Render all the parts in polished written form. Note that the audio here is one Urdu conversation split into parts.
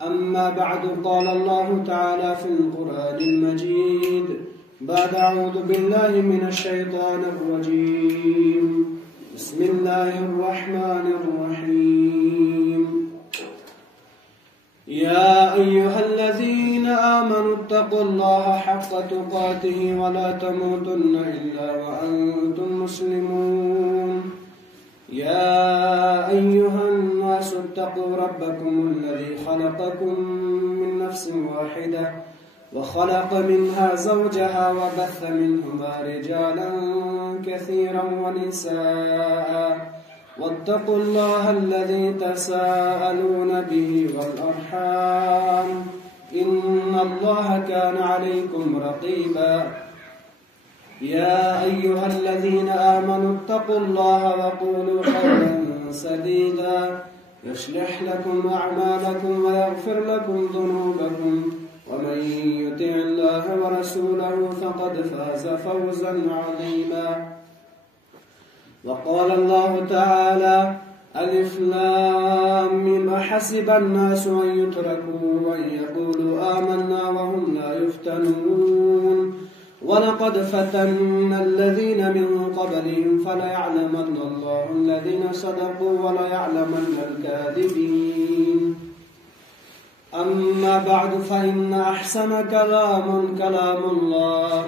أما بعد قال الله تعالى في القرآن المجيد بعد أعوذ بالله من الشيطان الرجيم بسم الله الرحمن الرحيم يا أيها الذين آمنوا اتقوا الله حق تقاته ولا تموتن إلا وأنتم مسلمون يا أيها الناس اتقوا ربكم الذي خلقكم من نفس واحدة وخلق منها زوجها وبث منهما رجالا كثيرا ونساء واتقوا الله الذي تساءلون به والأرحام إن الله كان عليكم رقيبا يا أيها الذين آمنوا اتقوا الله وقولوا قولا سديدا يصلح لكم أعمالكم ويغفر لكم ذنوبكم ومن يطع الله ورسوله فقد فاز فوزا عظيما وقال الله تعالى ألف لام ميم أحسب الناس أن يتركوا أن يقولوا آمنا وهم لا يفتنون ولقد فتنا الذين من قبلهم فليعلمن الله الذين صدقوا وليعلمن الكاذبين أما بعد فإن أحسن كلام الله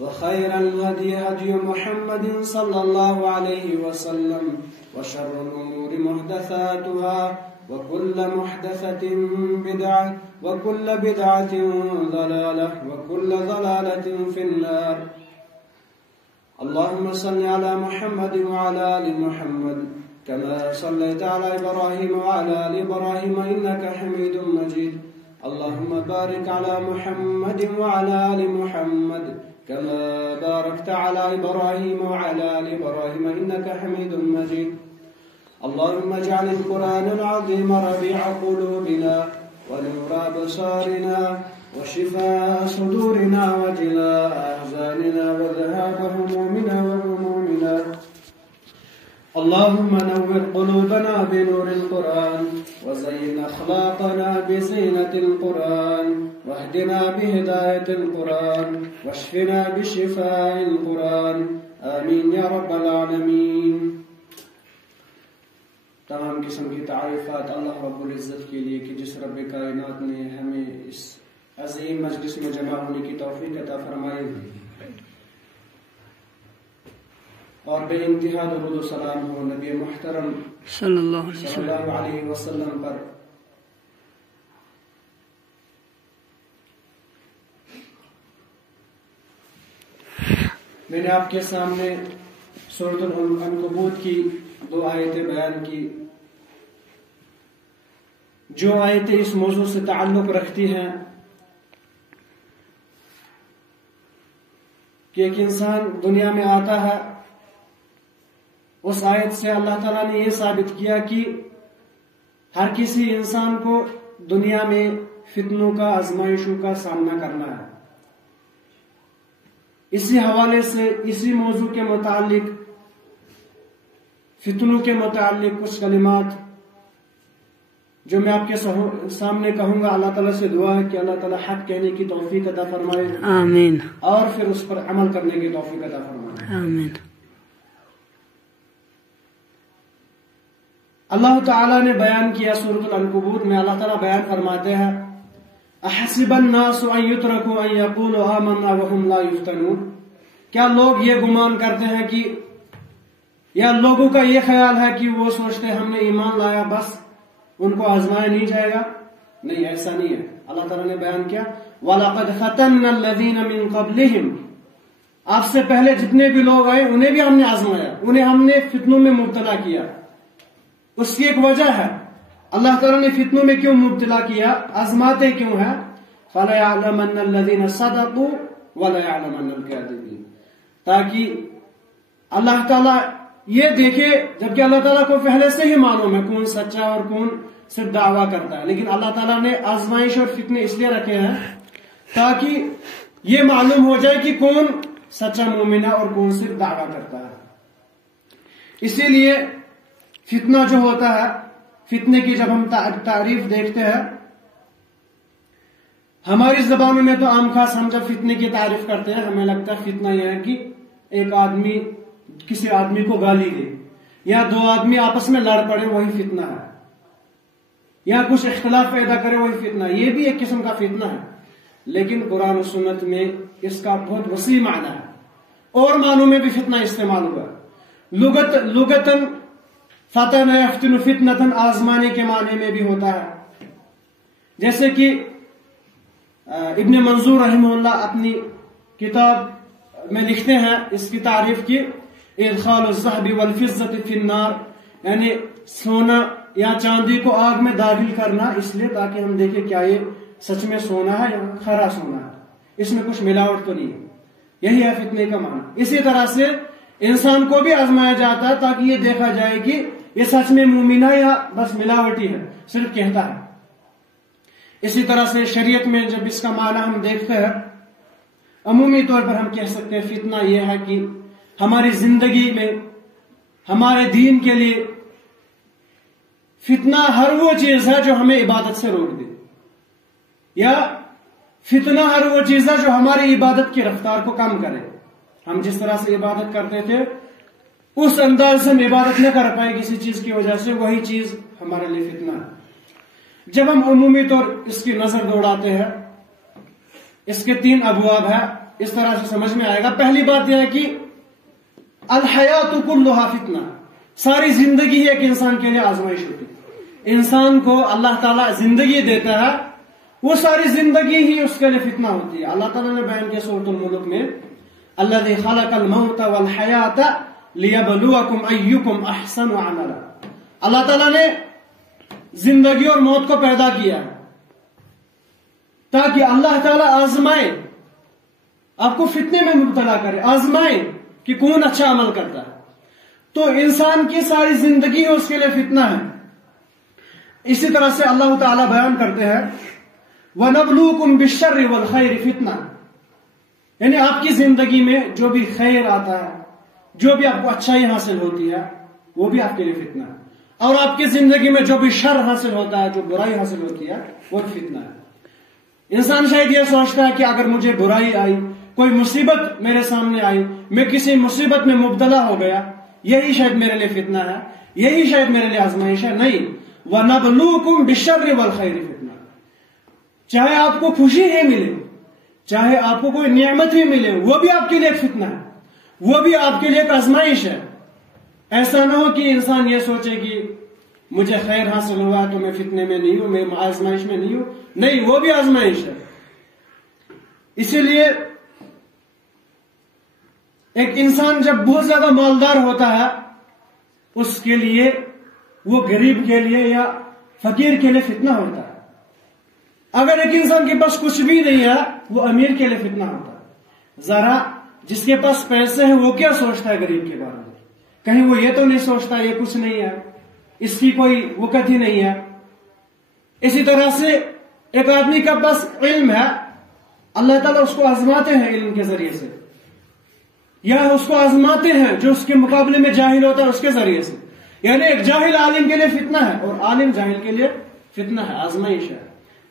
وخير الهدي هدي محمد صلى الله عليه وسلم وشر الأمور محدثاتها وكل محدثة بدعة وكل بدعة ضلالة وكل ضلالة في النار اللهم صل على محمد وعلى آل محمد كما صليت على إبراهيم وعلى آل إبراهيم إنك حميد مجيد اللهم بارك على محمد وعلى آل محمد كما باركت على إبراهيم وعلى آل إبراهيم إنك حميد مجيد اللهم اجعل القرآن العظيم ربيع قلوبنا ونور أبصارنا وشفاء صدورنا وجلاء أحزاننا وذهاب همومنا وغمومنا اللهم نور قلوبنا بنور القرآن وزين أخلاقنا بزينة القرآن واهدنا بهداية القرآن واشفنا بشفاء القرآن آمين يا رب العالمين تمام قسم کی تعریفات اللہ رب العزت کے لیے کہ جس رب کائنات نے ہمیں اس عظیم مجلس میں جمع ہونے کی توفیق عطا فرمائی اور بے انتہا درود و سلام ہو نبی محترم صلی اللہ علیہ وسلم پر میں نے آپ کے سامنے سورۃ العنکبوت کی 2 آیتیں بیان کی جو آیتیں اس موضوع سے تعلق رکھتی ہیں کہ ایک انسان دنیا میں آتا ہے اس آیت سے اللہ تعالیٰ نے یہ ثابت کیا کہ ہر کسی انسان کو دنیا میں فتنوں کا آزمائشوں کا سامنا کرنا ہے اسی حوالے سے اسی موضوع کے متعلق فتنوں کے متعلق کچھ کلمات جو میں آپ کے سامنے کہوں گا اللہ تعالیٰ سے دعا ہے کہ اللہ تعالیٰ حق کہنے کی توفیق عطا فرمائے آمین اور پھر اس پر عمل کرنے کی توفیق عطا فرمائے آمین اللہ تعالیٰ نے بیان کیا سورۃ العنکبوت میں اللہ تعالیٰ بیان فرماتے ہیں احسب الناس ان يتركوا ان يقولوا آمنا وهم لا يفتنون کیا لوگ یہ گمان کرتے ہیں کہ یا لوگوں کا یہ خیال ہے کہ وہ سوچتے ہیں ہم نے ایمان لایا بس ان کو آزمایا نہیں جائے گا نہیں ایسا نہیں ہے اللہ تعالیٰ نے بیان کیا وَلَقَدْ فَتَنَّا الَّذِينَ مِن قَبْلِهِمْ آپ سے پہلے جتنے بھی لوگ آئے انہیں بھی ہم نے آزمایا انہیں ہم نے فتنوں میں مبتلا کیا اس کی ایک وجہ ہے اللہ تعالیٰ نے فتنوں میں کیوں مبتلا کیا آزماتے کیوں ہے فَلَيَعْلَمَنَّ الَّذِينَ صَدَقُوا وَلَيَعْلَمَنَّ الْكَاذِبِينَ تاکہ اللہ تعالیٰ یہ دیکھے جبکہ اللہ تعالیٰ کو پہلے سے ہی معلوم ہے کون سچا اور کون صرف دعویٰ کرتا ہے لیکن اللہ تعالیٰ نے آزمائش اور فتنے اس لیے رکھے ہیں تاکہ یہ معلوم ہو جائے کہ کون سچا مومن ہے اور کون صرف دعویٰ کرتا ہے اسی لیے فتنہ جو ہوتا ہے فتنے کی جب ہم تعریف دیکھتے ہیں، ہماری زبانوں میں تو عام خاص ہم جب فتنے کی تعریف کرتے ہیں ہمیں لگتا ہے فتنہ یہ ہے کہ ایک آدمی کسی آدمی کو گالی دے، یا دو آدمی آپس میں لڑ پڑے، وہی فتنہ ہے، یا کچھ اختلاف پیدا کرے، وہی فتنہ ہے۔ یہ بھی ایک قسم کا فتنہ ہے، لیکن قرآن و سنت میں اس کا بہت وسیع معنی ہے، اور معنوں میں بھی فتنہ استعمال ہوا۔ لغتاً فتن یفتن فتنتاً آزمانے کے معنی میں بھی ہوتا ہے، جیسے کہ ابن منظور رحمہ اللہ اپنی کتاب میں لکھتے ہیں اس کی تعریف کی، ادخال الذهب والفضة في النار، یعنی سونا یا چاندی کو آگ میں داخل کرنا، اس لیے تاکہ ہم دیکھیں کیا یہ سچ میں سونا ہے یا کھرا سونا ہے، اس میں کچھ ملاوٹ تو نہیں ہے۔ یہی ہے فتنے کا معنی۔ اسی طرح سے انسان کو بھی آزمایا جاتا ہے تاکہ یہ دیکھا جائے کہ یہ سچ میں مومن ہے یا بس ملاوٹی ہے، صرف کہتا ہے۔ اسی طرح سے شریعت میں جب اس کا معنی ہم دیکھتے ہیں، عمومی طور پر ہم کہہ سکتے ہیں فتنہ یہ ہے کہ ہماری زندگی میں ہمارے دین کے لیے فتنہ ہر وہ چیز ہے جو ہمیں عبادت سے روک دے، یا فتنہ ہر وہ چیز ہے جو ہماری عبادت کی رفتار کو کم کرے۔ ہم جس طرح سے عبادت کرتے تھے اس انداز سے ہم عبادت نہ کر پائے کسی چیز کی وجہ سے، وہی چیز ہمارے لیے فتنہ ہے۔ جب ہم عمومی طور اس کی نظر دوڑاتے ہیں، اس کے 3 ابواب ہیں، اس طرح سے سمجھ میں آئے گا۔ پہلی بات یہ ہے کہ الحیات کلھا فتنہ، ساری زندگی ایک انسان کے لیے آزمائش ہوتی ہے۔ انسان کو اللہ تعالیٰ زندگی دیتا ہے، وہ ساری زندگی ہی اس کے لیے فتنہ ہوتی ہے۔ اللہ تعالیٰ نے بیان کیا سورۃ الملک میں، الذی خلق الموت والحیات لیبلوکم ایکم احسن عملا۔ اللہ تعالیٰ نے زندگی اور موت کو پیدا کیا ہے تاکہ اللہ تعالیٰ آزمائے، آپ کو فتنے میں مبتلا کرے، آزمائے کہ کون اچھا عمل کرتا ہے۔ تو انسان کی ساری زندگی اس کے لیے فتنہ ہے۔ اسی طرح سے اللہ تعالیٰ بیان کرتے ہیں وَنَبْلُوكُمْ بِالشَّرِّ وَالْخَيْرِ فِتْنَةً، یعنی آپ کی زندگی میں جو بھی خیر آتا ہے، جو بھی آپ کو اچھائی حاصل ہوتی ہے، وہ بھی آپ کے لیے فتنہ ہے، اور آپ کی زندگی میں جو بھی شر حاصل ہوتا ہے، جو برائی حاصل ہوتی ہے، وہ فتنہ ہے۔ انسان شاید یہ سوچتا ہے کہ اگر مجھے برائی آئی، کوئی مصیبت میرے سامنے آئی، میں کسی مصیبت میں مبتلا ہو گیا، یہی شاید میرے لیے فتنہ ہے، یہی شاید میرے لیے آزمائش ہے۔ نہیں، وَنَبْلُوكُمْ بِالشَّرِّ وَالْخَيْرِ فِتْنَةً، چاہے آپ کو خوشی ہی ملے، چاہے آپ کو کوئی نعمت ہی ملے، وہ بھی آپ کے لیے ایک فتنہ ہے، وہ بھی آپ کے لیے ایک آزمائش ہے۔ ایسا نہ ہو کہ انسان یہ سوچے کہ مجھے خیر حاصل ہوا تو میں فتنے میں نہیں ہوں، میں آزمائش میں نہیں ہوں، نہیں، وہ بھی آزمائش ہے۔ اسی لیے ایک انسان جب بہت زیادہ مالدار ہوتا ہے، اس کے لیے، وہ غریب کے لیے یا فقیر کے لیے فتنہ ہوتا ہے۔ اگر ایک انسان کے پاس کچھ بھی نہیں ہے، وہ امیر کے لیے فتنہ ہوتا ہے۔ ذرا جس کے پاس پیسے ہیں وہ کیا سوچتا ہے غریب کے بارے میں؟ کہیں وہ یہ تو نہیں سوچتا یہ کچھ نہیں ہے، اس کی کوئی وقت ہی نہیں ہے۔ اسی طرح سے ایک آدمی کا پاس علم ہے، اللہ تعالیٰ اس کو آزماتے ہیں علم کے ذریعے سے، یا اس کو آزماتے ہیں جو اس کے مقابلے میں جاہل ہوتا ہے اس کے ذریعے سے۔ یعنی ایک جاہل عالم کے لیے فتنہ ہے، اور عالم جاہل کے لیے فتنہ ہے، آزمائش ہے۔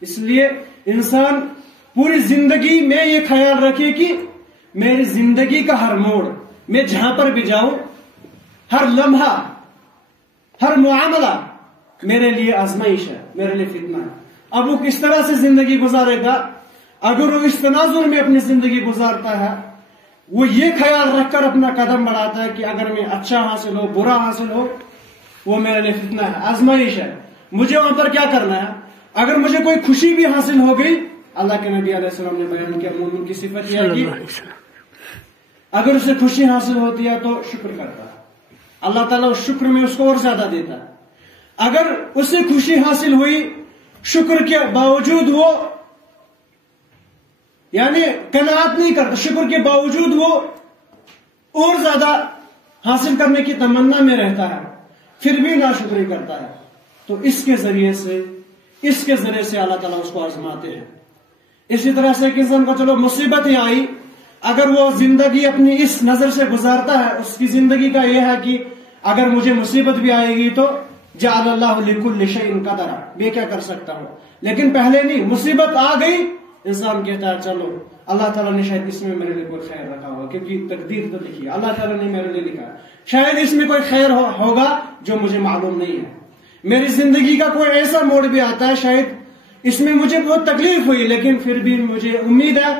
اس لیے انسان پوری زندگی میں یہ خیال رکھے کہ میری زندگی کا ہر موڑ، میں جہاں پر بھی جاؤں، ہر لمحہ، ہر معاملہ میرے لیے آزمائش ہے، میرے لیے فتنہ ہے۔ اب وہ کس طرح سے زندگی گزارے گا؟ اگر وہ اس تناظر میں اپنی زندگی گزارتا ہے، وہ یہ خیال رکھ کر اپنا قدم بڑھاتا ہے کہ اگر میں اچھا حاصل ہو، برا حاصل ہو، وہ میرے لیے فتنہ ہے، آزمائش ہے، مجھے وہاں پر کیا کرنا ہے؟ اگر مجھے کوئی خوشی بھی حاصل ہو گئی، اللہ کے نبی علیہ السلام نے بیان کیا مومن کی صفت یہ ہے کہ اگر اسے خوشی حاصل ہوتی ہے تو شکر کرتا ہے، اللہ تعالیٰ اس شکر میں اس کو اور زیادہ دیتا ہے۔ اگر اسے خوشی حاصل ہوئی، شکر کے باوجود وہ یعنی قناعت نہیں کرتا، شکر کے باوجود وہ اور زیادہ حاصل کرنے کی تمنا میں رہتا ہے، پھر بھی ناشکری کرتا ہے، تو اس کے ذریعے سے اللہ تعالیٰ اس کو آزماتے ہیں۔ اسی طرح سے ایک انسان کو چلو مصیبت ہی آئی، اگر وہ زندگی اپنی اس نظر سے گزارتا ہے، اس کی زندگی کا یہ ہے کہ اگر مجھے مصیبت بھی آئے گی تو جعل اللہ لکل شیء قدرا، میں کیا کر سکتا ہوں، لیکن پہلے نہیں، مصیبت آ گئی انسان کہتا ہے چلو اللہ تعالیٰ نے شاید اس میں میرے لیے کوئی خیر رکھا ہوگا، کیونکہ تقدیر تو لکھی ہے، اللہ تعالیٰ نے میرے لیے لکھا ہے، شاید اس میں کوئی خیر ہوگا جو مجھے معلوم نہیں ہے، میری زندگی کا کوئی ایسا موڑ بھی آتا ہے شاید اس میں مجھے بہت تکلیف ہوئی لیکن پھر بھی مجھے امید ہے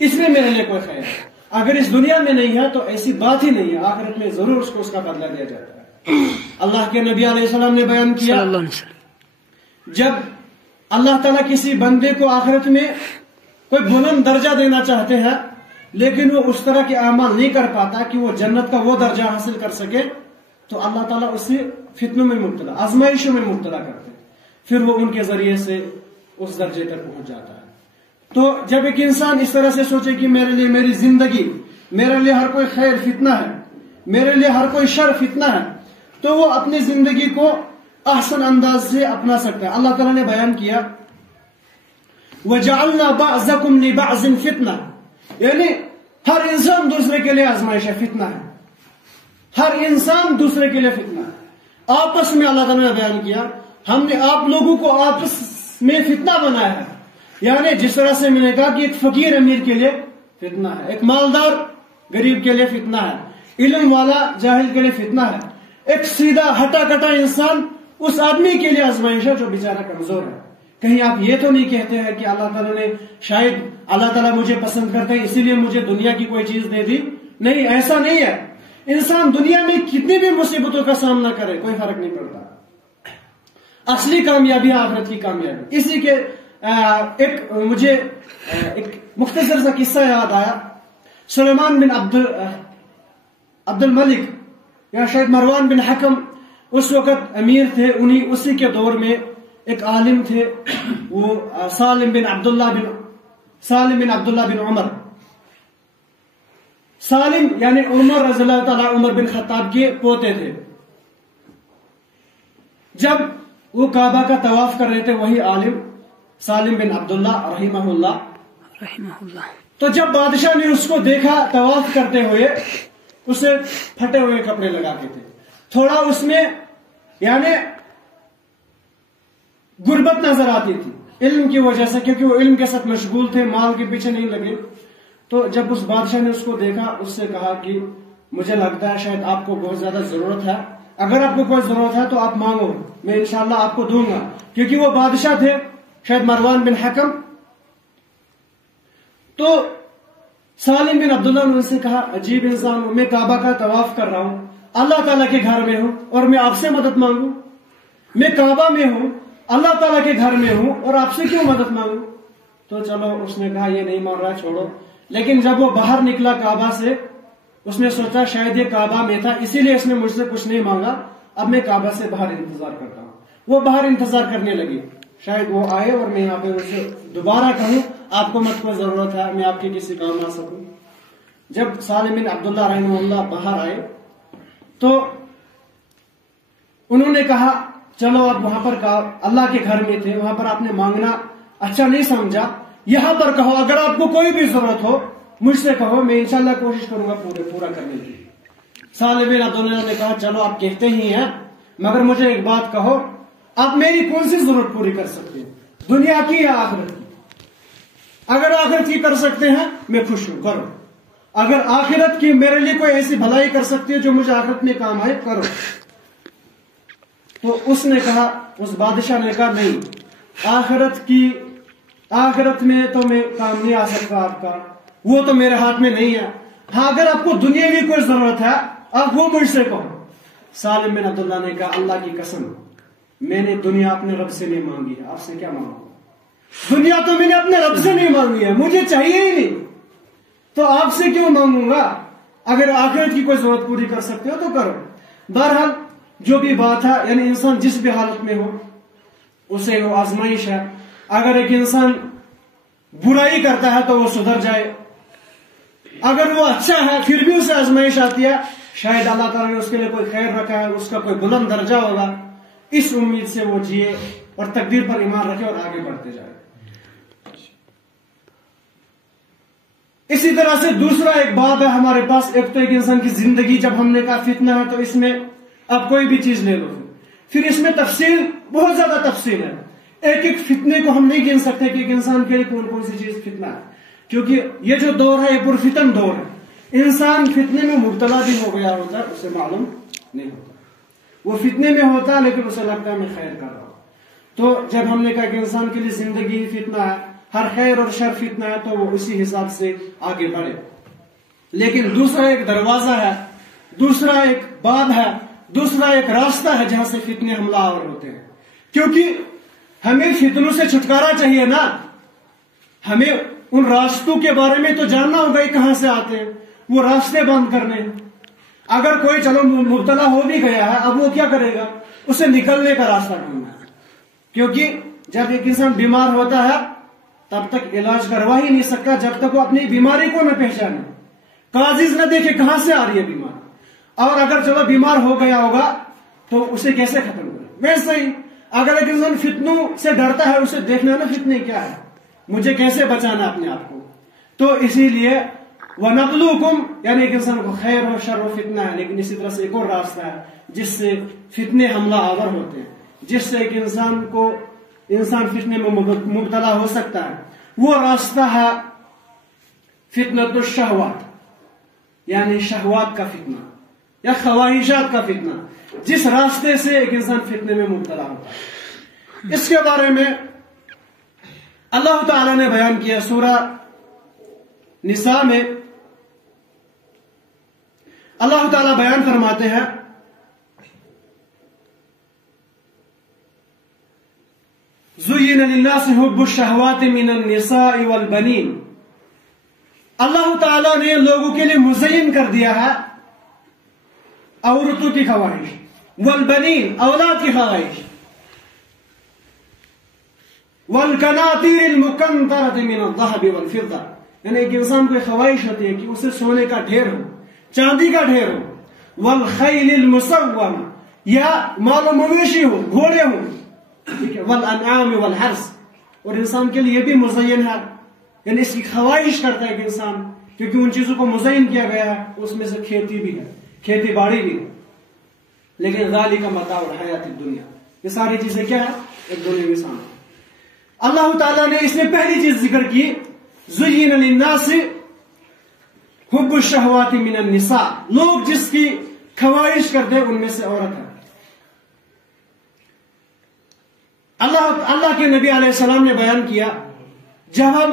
اس میں میرے لیے کوئی خیر ہے، اگر اس دنیا میں نہیں ہے تو ایسی بات ہی نہیں ہے، آخرت میں ضرور اس کو اس کا بدلہ دیا جاتا ہے۔ اللہ کے نبی علیہ السلام نے بیان کیا جب اللہ تعالیٰ کسی بندے کو آخرت میں کوئی بلند درجہ دینا چاہتے ہیں لیکن وہ اس طرح کے اعمال نہیں کر پاتا کہ وہ جنت کا وہ درجہ حاصل کر سکے تو اللہ تعالیٰ اسے فتنوں میں مبتلا، آزمائشوں میں مبتلا کرتے ہیں، پھر وہ ان کے ذریعے سے اس درجے تک پہنچ جاتا ہے۔ تو جب ایک انسان اس طرح سے سوچے کہ میرے لیے میری زندگی، میرے لیے ہر کوئی خیر فتنہ ہے، میرے لیے ہر کوئی شر فتنہ ہے، تو وہ اپنی زندگی کو احسن انداز سے اپنا سکتا ہے۔ اللہ تعالیٰ نے بیان کیا وَجَعَلْنَا بَعْضَكُمْ لِبَعْضٍ فِتْنَةً، یعنی ہر انسان دوسرے کے لیے آزمائش ہے، فتنہ ہے، ہر انسان دوسرے کے لیے فتنہ ہے۔ آپس میں اللہ تعالیٰ نے بیان کیا ہم نے آپ لوگوں کو آپس میں فتنہ بنایا ہے، یعنی جس طرح سے میں نے کہا کہ ایک فقیر امیر کے لیے فتنہ ہے، ایک مالدار غریب کے لیے فتنہ ہے، علم والا جاہل کے لیے فتنہ ہے، ایک سیدھا ہٹا کٹا انسان اس آدمی کے لیے آزمائش ہے جو بیچارہ کمزور ہے۔ کہیں آپ یہ تو نہیں کہتے ہیں کہ اللہ تعالیٰ نے شاید اللہ تعالیٰ مجھے پسند کرتا ہے اسی لیے مجھے دنیا کی کوئی چیز دے دی، نہیں، ایسا نہیں ہے۔ انسان دنیا میں کتنی بھی مصیبتوں کا سامنا کرے کوئی فرق نہیں پڑتا، اصلی کامیابی آخرت کی کامیابی۔ اسی کے مجھے ایک مختصر سا قصہ یاد آیا، سلیمان بن عبد الملک یا شاید مروان بن حکم اس وقت امیر تھے، اسی کے دور میں ایک عالم تھے، وہ سالم بن عبداللہ بن عمر، سالم یعنی عمر رضی اللہ تعالیٰ عمر بن خطاب کے پوتے تھے۔ جب وہ کعبہ کا طواف کر رہے تھے وہی عالم سالم بن عبداللہ رحمہ اللہ، تو جب بادشاہ نے اس کو دیکھا طواف کرتے ہوئے، اسے پھٹے ہوئے کپڑے لگا کے تھے، تھوڑا اس میں یعنی غربت نظر آتی تھی علم کی وجہ سے، کیونکہ وہ علم کے ساتھ مشغول تھے، مال کے پیچھے نہیں لگے۔ تو جب اس بادشاہ نے اس کو دیکھا اس سے کہا کہ مجھے لگتا ہے شاید آپ کو بہت زیادہ ضرورت ہے، اگر آپ کو کوئی ضرورت ہے تو آپ مانگو، میں انشاءاللہ آپ کو دوں گا، کیونکہ وہ بادشاہ تھے شاید مروان بن حکم۔ تو سالم بن عبداللہ نے ان سے کہا عجیب انسان ہوں، میں کعبہ کا طواف کر رہا ہوں، اللہ تعالیٰ کے گھر میں ہوں اور میں آپ سے مدد مانگوں، میں کعبہ میں ہوں، اللہ تعالیٰ کے گھر میں ہوں اور آپ سے کیوں مدد مانگوں؟ تو چلو اس نے کہا یہ نہیں مان رہا چھوڑو، لیکن جب وہ باہر نکلا کعبہ سے اس نے سوچا شاید یہ کعبہ میں تھا اسی لیے اس نے مجھ سے کچھ نہیں مانگا، اب میں کعبہ سے باہر انتظار کرتا ہوں۔ وہ باہر انتظار کرنے لگی، شاید وہ آئے اور میں یہاں پہ اسے دوبارہ کہوں آپ کو مت کوئی ضرورت ہے، میں آپ کے کسی کام آ سکوں۔ جب سالم بن عبداللہ رحمہ اللہ باہر آئے تو انہوں نے کہا چلو اب وہاں پر اللہ کے گھر میں تھے، وہاں پر آپ نے مانگنا اچھا نہیں سمجھا، یہاں پر کہو، اگر آپ کو کوئی بھی ضرورت ہو مجھ سے کہو، میں انشاءاللہ کوشش کروں گا پورا کرنے کی۔ سالم بن عبداللہ نے کہا چلو آپ کہتے ہی ہیں مگر مجھے ایک بات کہو، آپ میری کون سی ضرورت پوری کر سکتے ہیں، دنیا کی یا آخرت کی؟ اگر آخرت کی کر سکتے ہیں میں خوش ہوں، کرو، اگر آخرت کی میرے لیے کوئی ایسی بھلائی کر سکتی ہے جو مجھے آخرت میں کام آئے کرو۔ تو اس نے کہا، اس بادشاہ نے کہا نہیں، آخرت میں تو میں کام نہیں آ سکتا آپ کا، وہ تو میرے ہاتھ میں نہیں ہے، ہاں اگر آپ کو دنیا کی کوئی ضرورت ہے آپ وہ مجھ سے کہو۔ سالم بن عبداللہ نے کہا اللہ کی قسم میں نے دنیا اپنے رب سے نہیں مانگی ہے، آپ سے کیا مانگوں، دنیا تو میں نے اپنے رب سے نہیں مانگی ہے، مجھے چاہیے ہی نہیں، تو آپ سے کیوں مانگوں گا؟ اگر آخرت کی کوئی ضرورت پوری کر سکتے ہو تو کرو۔ بہرحال جو بھی بات ہے، یعنی انسان جس بھی حالت میں ہو اسے وہ آزمائش ہے، اگر ایک انسان برائی کرتا ہے تو وہ سدھر جائے، اگر وہ اچھا ہے پھر بھی اسے آزمائش آتی ہے، شاید اللہ تعالیٰ نے اس کے لیے کوئی خیر رکھا ہے، اس کا کوئی بلند درجہ ہوگا، اس امید سے وہ جیے اور تقدیر پر ایمان رکھے اور آگے بڑھتے جائے۔ اسی طرح سے دوسرا ایک بات ہے ہمارے پاس، ایک تو ایک انسان کی زندگی، جب ہم نے کہا فتنہ ہے تو اس میں اب کوئی بھی چیز لے لو، پھر اس میں تفصیل بہت زیادہ تفصیل ہے. ایک ایک فتنے کو ہم نہیں گن سکتے کہ ایک انسان کے لیے کون کون سی چیز فتنہ ہے، کیونکہ یہ جو دور ہے یہ پرفتن دور ہے. انسان فتنے میں مبتلا بھی ہو گیا ہوتا ہے، اسے معلوم نہیں ہوتا. وہ فتنے میں ہوتا ہے لیکن اسے لگتا ہے میں خیر کر رہا ہوں. تو جب ہم نے کہا کہ انسان کے لیے زندگی فتنہ ہے، ہر خیر اور شر فتنہ ہے، تو وہ اسی حساب سے آگے بڑھے. لیکن دوسرا ایک دروازہ ہے، دوسرا ایک باب ہے، دوسرا ایک راستہ ہے جہاں سے فتنے حملہ آور ہوتے ہیں. کیونکہ ہمیں فتنوں سے چھٹکارا چاہیے نا، ہمیں ان راستوں کے بارے میں تو جاننا ہوگا یہ کہاں سے آتے ہیں، وہ راستے بند کرنے ہیں. اگر کوئی چلو مبتلا ہو بھی گیا ہے، اب وہ کیا کرے گا؟ اسے نکلنے کا راستہ ڈھونڈنا ہے. کیونکہ جب ایک انسان بیمار ہوتا ہے تب تک علاج کروا ہی نہیں سکتا جب تک وہ اپنی بیماری کو نہ پہچانے، کاغذ نہ دیکھے کہاں سے آ رہی ہے بیماری. اور اگر چلو بیمار ہو گیا ہوگا تو اسے کیسے ختم کرے؟ ویسے ہی اگر ایک انسان فتنوں سے ڈرتا ہے، اسے دیکھنا ہے نا فتنے کیا ہے، مجھے کیسے بچانا ہے اپنے آپ کو. تو اسی لیے وَنَبْلُوكُمْ یعنی ایک انسان کو خیر و شر و فتنہ ہے. لیکن اسی طرح سے ایک اور راستہ ہے جس سے فتنے حملہ آور ہوتے ہیں، جس سے ایک انسان فتنے میں مبتلا ہو سکتا ہے. وہ راستہ ہے فتنۃ الشہوات، یعنی شہوات کا فتنہ یا خواہشات کا فتنہ، جس راستے سے ایک انسان فتنے میں مبتلا ہوتا ہے. اس کے بارے میں اللہ تعالی نے بیان کیا سورہ نساء میں. اللہ تعالی بیان فرماتے ہیں زُيِّنَ لِلنَّاسِ حُبُّ الشَّهَوَاتِ مِنَ النِّسَاءِ وَالْبَنِينَ. اللہ تعالیٰ نے لوگوں کے لیے مزین کر دیا ہے عورتوں کی خواہش، والبنین اولاد کی خواہش، والقناطیر المقنطرۃ من الذهب والفضہ یعنی ایک انسان کو خواہش ہوتی ہے کہ اسے سونے کا ڈھیر ہو، چاندی کا ڈھیر ہو، والخیل المسومہ یا مال و مویشی ہو، گھوڑے ہو، والانعام والحرث. اور انسان کے لیے بھی مزین ہے، یعنی اس کی خواہش کرتا ہے کہ انسان، کیونکہ ان چیزوں کو مزین کیا گیا ہے، اس میں سے کھیتی بھی ہے، کھیتی باڑی بھی ہے. لیکن ذالک متاع الحیات الدنیا، یہ ساری چیزیں کیا ہے؟ ایک دنیاوی سامان. اللہ تعالیٰ نے اس میں پہلی چیز ذکر کی زُيِّنَ لِلنَّاسِ حُبُّ الشَّهَوَاتِ مِنَ النِّسَاء، لوگ جس کی خواہش کرتے ہیں ان میں سے عورت ہے. اللہ کے نبی علیہ السلام نے بیان کیا، جب ہم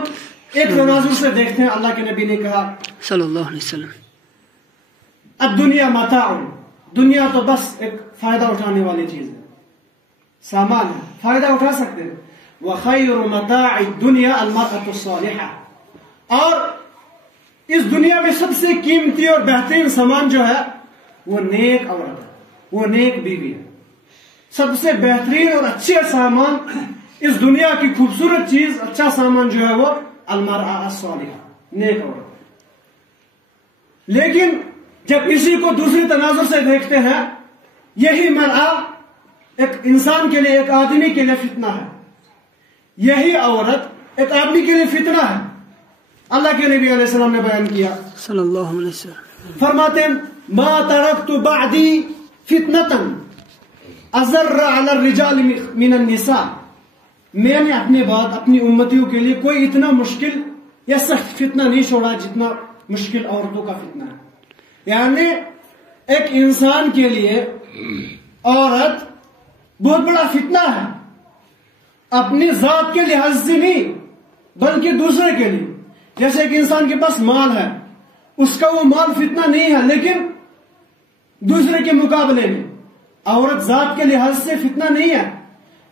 ایک تناظر سے دیکھتے ہیں، اللہ کے نبی نے کہا صلی اللہ علیہ وسلم الدنیا متاع، دنیا تو بس ایک فائدہ اٹھانے والی چیز ہے، سامان ہے، فائدہ اٹھا سکتے ہیں. وَخَيْرُ مَتَاعِ الدُّنْيَا الْمَرْأَةُ الصَّالِحَةُ، اور اس دنیا میں سب سے قیمتی اور بہترین سامان جو ہے وہ نیک عورت ہے، وہ نیک بیوی ہے. سب سے بہترین اور اچھے سامان اس دنیا کی خوبصورت چیز، اچھا سامان جو ہے وہ المرأة الصالحہ، نیک عورت. لیکن جب اسی کو دوسری تناظر سے دیکھتے ہیں، یہی مرأہ ایک انسان کے لیے، ایک آدمی کے لیے فتنہ ہے، یہی عورت ایک آدمی کے لیے فتنہ ہے. اللہ کے نبی علیہ السلام نے بیان کیا صلی اللہ علیہ وسلم، فرماتے ہیں ما ترکت بعدی فتنة اضر علی الرجال من النساء، میں نے اپنے بعد اپنی امتیوں کے لیے کوئی اتنا مشکل یا سخت فتنہ نہیں چھوڑا جتنا مشکل عورتوں کا فتنہ ہے. یعنی ایک انسان کے لیے عورت بہت بڑا فتنہ ہے، اپنی ذات کے لحاظ سے نہیں بلکہ دوسرے کے لیے. جیسے ایک انسان کے پاس مال ہے، اس کا وہ مال فتنہ نہیں ہے، لیکن دوسرے کے مقابلے میں عورت ذات کے لحاظ سے فتنہ نہیں ہے،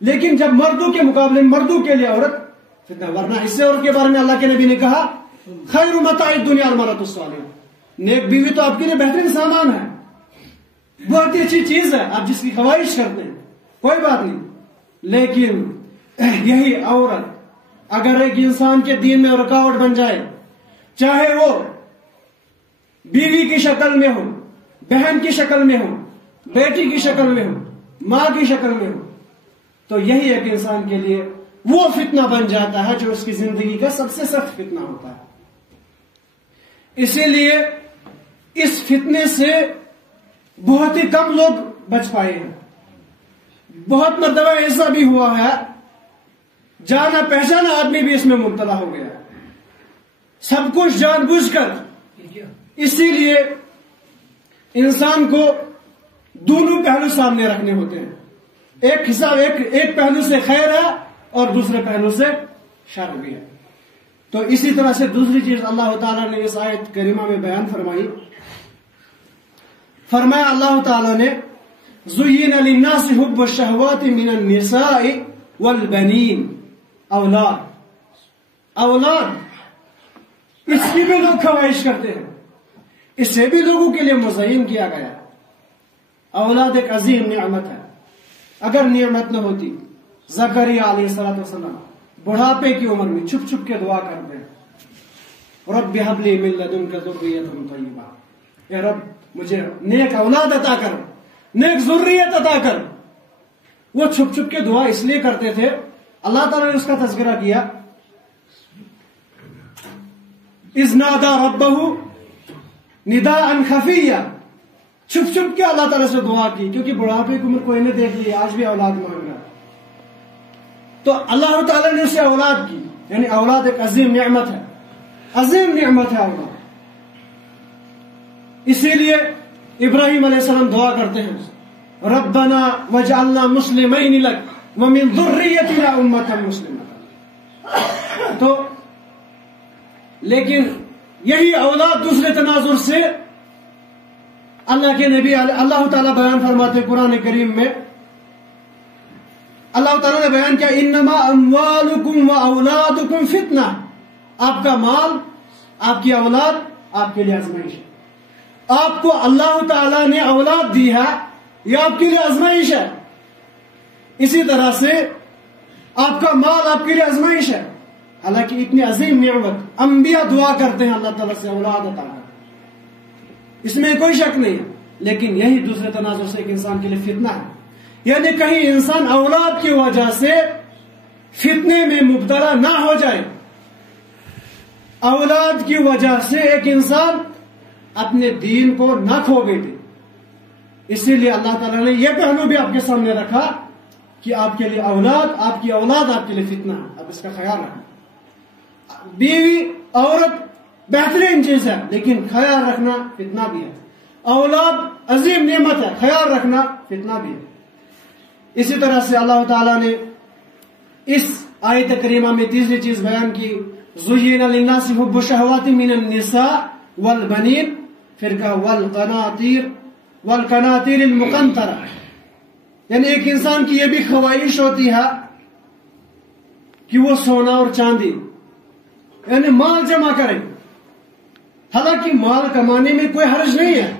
لیکن جب مردوں کے مقابلے میں مردوں کے لیے عورت فتنہ. ورنہ اس سے عورت کے بارے میں اللہ کے نبی نے کہا خیر متاع الدنیا المرأة الصالحہ، نیک بیوی تو آپ کے لیے بہترین سامان ہے، بہت ہی اچھی چیز ہے، آپ جس کی خواہش کرتے ہیں کوئی بات نہیں. لیکن یہی عورت اگر ایک انسان کے دین میں رکاوٹ بن جائے، چاہے وہ بیوی کی شکل میں ہو، بہن کی شکل میں ہو، بیٹی کی شکل میں ہو، ماں کی شکل میں ہو، تو یہی ایک انسان کے لیے وہ فتنہ بن جاتا ہے جو اس کی زندگی کا سب سے سخت فتنہ ہوتا ہے. اسی لیے اس فتنے سے بہت ہی کم لوگ بچ پائے ہیں. بہت مرتبہ ایسا بھی ہوا ہے جانا پہچانا آدمی بھی اس میں مبتلا ہو گیا، سب کچھ جان بوجھ کر۔ اسی لیے انسان کو دونوں پہلو سامنے رکھنے ہوتے ہیں، ایک حساب ایک پہلو سے خیر ہے اور دوسرے پہلو سے شر بھی ہے۔ تو اسی طرح سے دوسری چیز اللہ تعالیٰ نے اس آیت کریمہ میں بیان فرمائی، فرمایا اللہ تعالیٰ نے زُيِّنَ لِلنَّاسِ حُبُّ الشَّهَوَاتِ مِنَ النِّسَاءِ وَالْبَنِينَ، اولاد اس کی بھی لوگ خواہش کرتے ہیں، اس سے بھی لوگوں کے لیے مزین کیا گیا۔ اولاد ایک عظیم نعمت ہے، اگر نعمت نہ ہوتی زکریا علیہ السلام بڑھاپے کی عمر میں چھپ چھپ کے دعا کرتے ہیں، رب هب لي من لدنك ذرية طيبة، اے رب مجھے نیک اولاد عطا کر، نیک ذریت عطا کر۔ وہ چھپ چھپ کے دعا اس لیے کرتے تھے، اللہ تعالیٰ نے اس کا تذکرہ کیا، اذ نادى ربه نداء خفيا، چھپ چھپ کے اللہ تعالیٰ سے دعا کی، کیونکہ بڑھاپے کی عمر کوئی نے دیکھ لی، آج بھی اولاد مانگ رہا۔ تو اللہ تعالیٰ نے اسے اولاد کی، یعنی اولاد ایک عظیم نعمت ہے، عظیم نعمت ہے اولاد۔ اسی لیے ابراہیم علیہ السلام دعا کرتے ہیں، ربنا وجعلنا مسلمین لک ومن ذریتنا امة مسلمة۔ تو لیکن یہی اولاد دوسرے تناظر سے اللہ کے نبی اللہ تعالیٰ بیان فرماتے قرآن کریم میں، اللہ تعالیٰ نے بیان کیا انما اموالکم و اولادکم فتنہ، آپ کا مال، آپ کی اولاد آپ کے لیے آزمائش ہے۔ آپ کو اللہ تعالیٰ نے اولاد دی ہے، یہ آپ کے لیے آزمائش ہے۔ اسی طرح سے آپ کا مال آپ کے لیے آزمائش ہے، حالانکہ اتنی عظیم نعمت، انبیاء دعا کرتے ہیں اللہ تعالیٰ سے اولاد عطا کر، اس میں کوئی شک نہیں ہے، لیکن یہی دوسرے تناظر سے ایک انسان کے لیے فتنہ ہے، یعنی کہیں انسان اولاد کی وجہ سے فتنے میں مبتلا نہ ہو جائے، اولاد کی وجہ سے ایک انسان اپنے دین کو نہ کھو بیٹھے۔ اسی لیے اللہ تعالیٰ نے یہ پہلو بھی آپ کے سامنے رکھا کہ آپ کے لیے آپ کی اولاد آپ کے لیے فتنہ ہے، اب اس کا خیال رکھنا۔ بیوی عورت بہترین چیز ہے، لیکن خیال رکھنا فتنہ بھی ہے۔ اولاد عظیم نعمت ہے، خیال رکھنا فتنہ بھی ہے۔ اسی طرح سے اللہ تعالیٰ نے اس آیت کریمہ میں تیسری چیز بیان کی، زُيِّنَ لِلنَّاسِ حُبُّ الشَّهَوَاتِ مِنَ النِّسَاءِ وَالْبَنِينَ، پھر کہا وَالْقَنَاطِيرِ الْمُقَنطَرَةِ، یعنی ایک انسان کی یہ بھی خواہش ہوتی ہے کہ وہ سونا اور چاندی یعنی مال جمع کرے، حالانکہ مال کمانے میں کوئی حرج نہیں ہے۔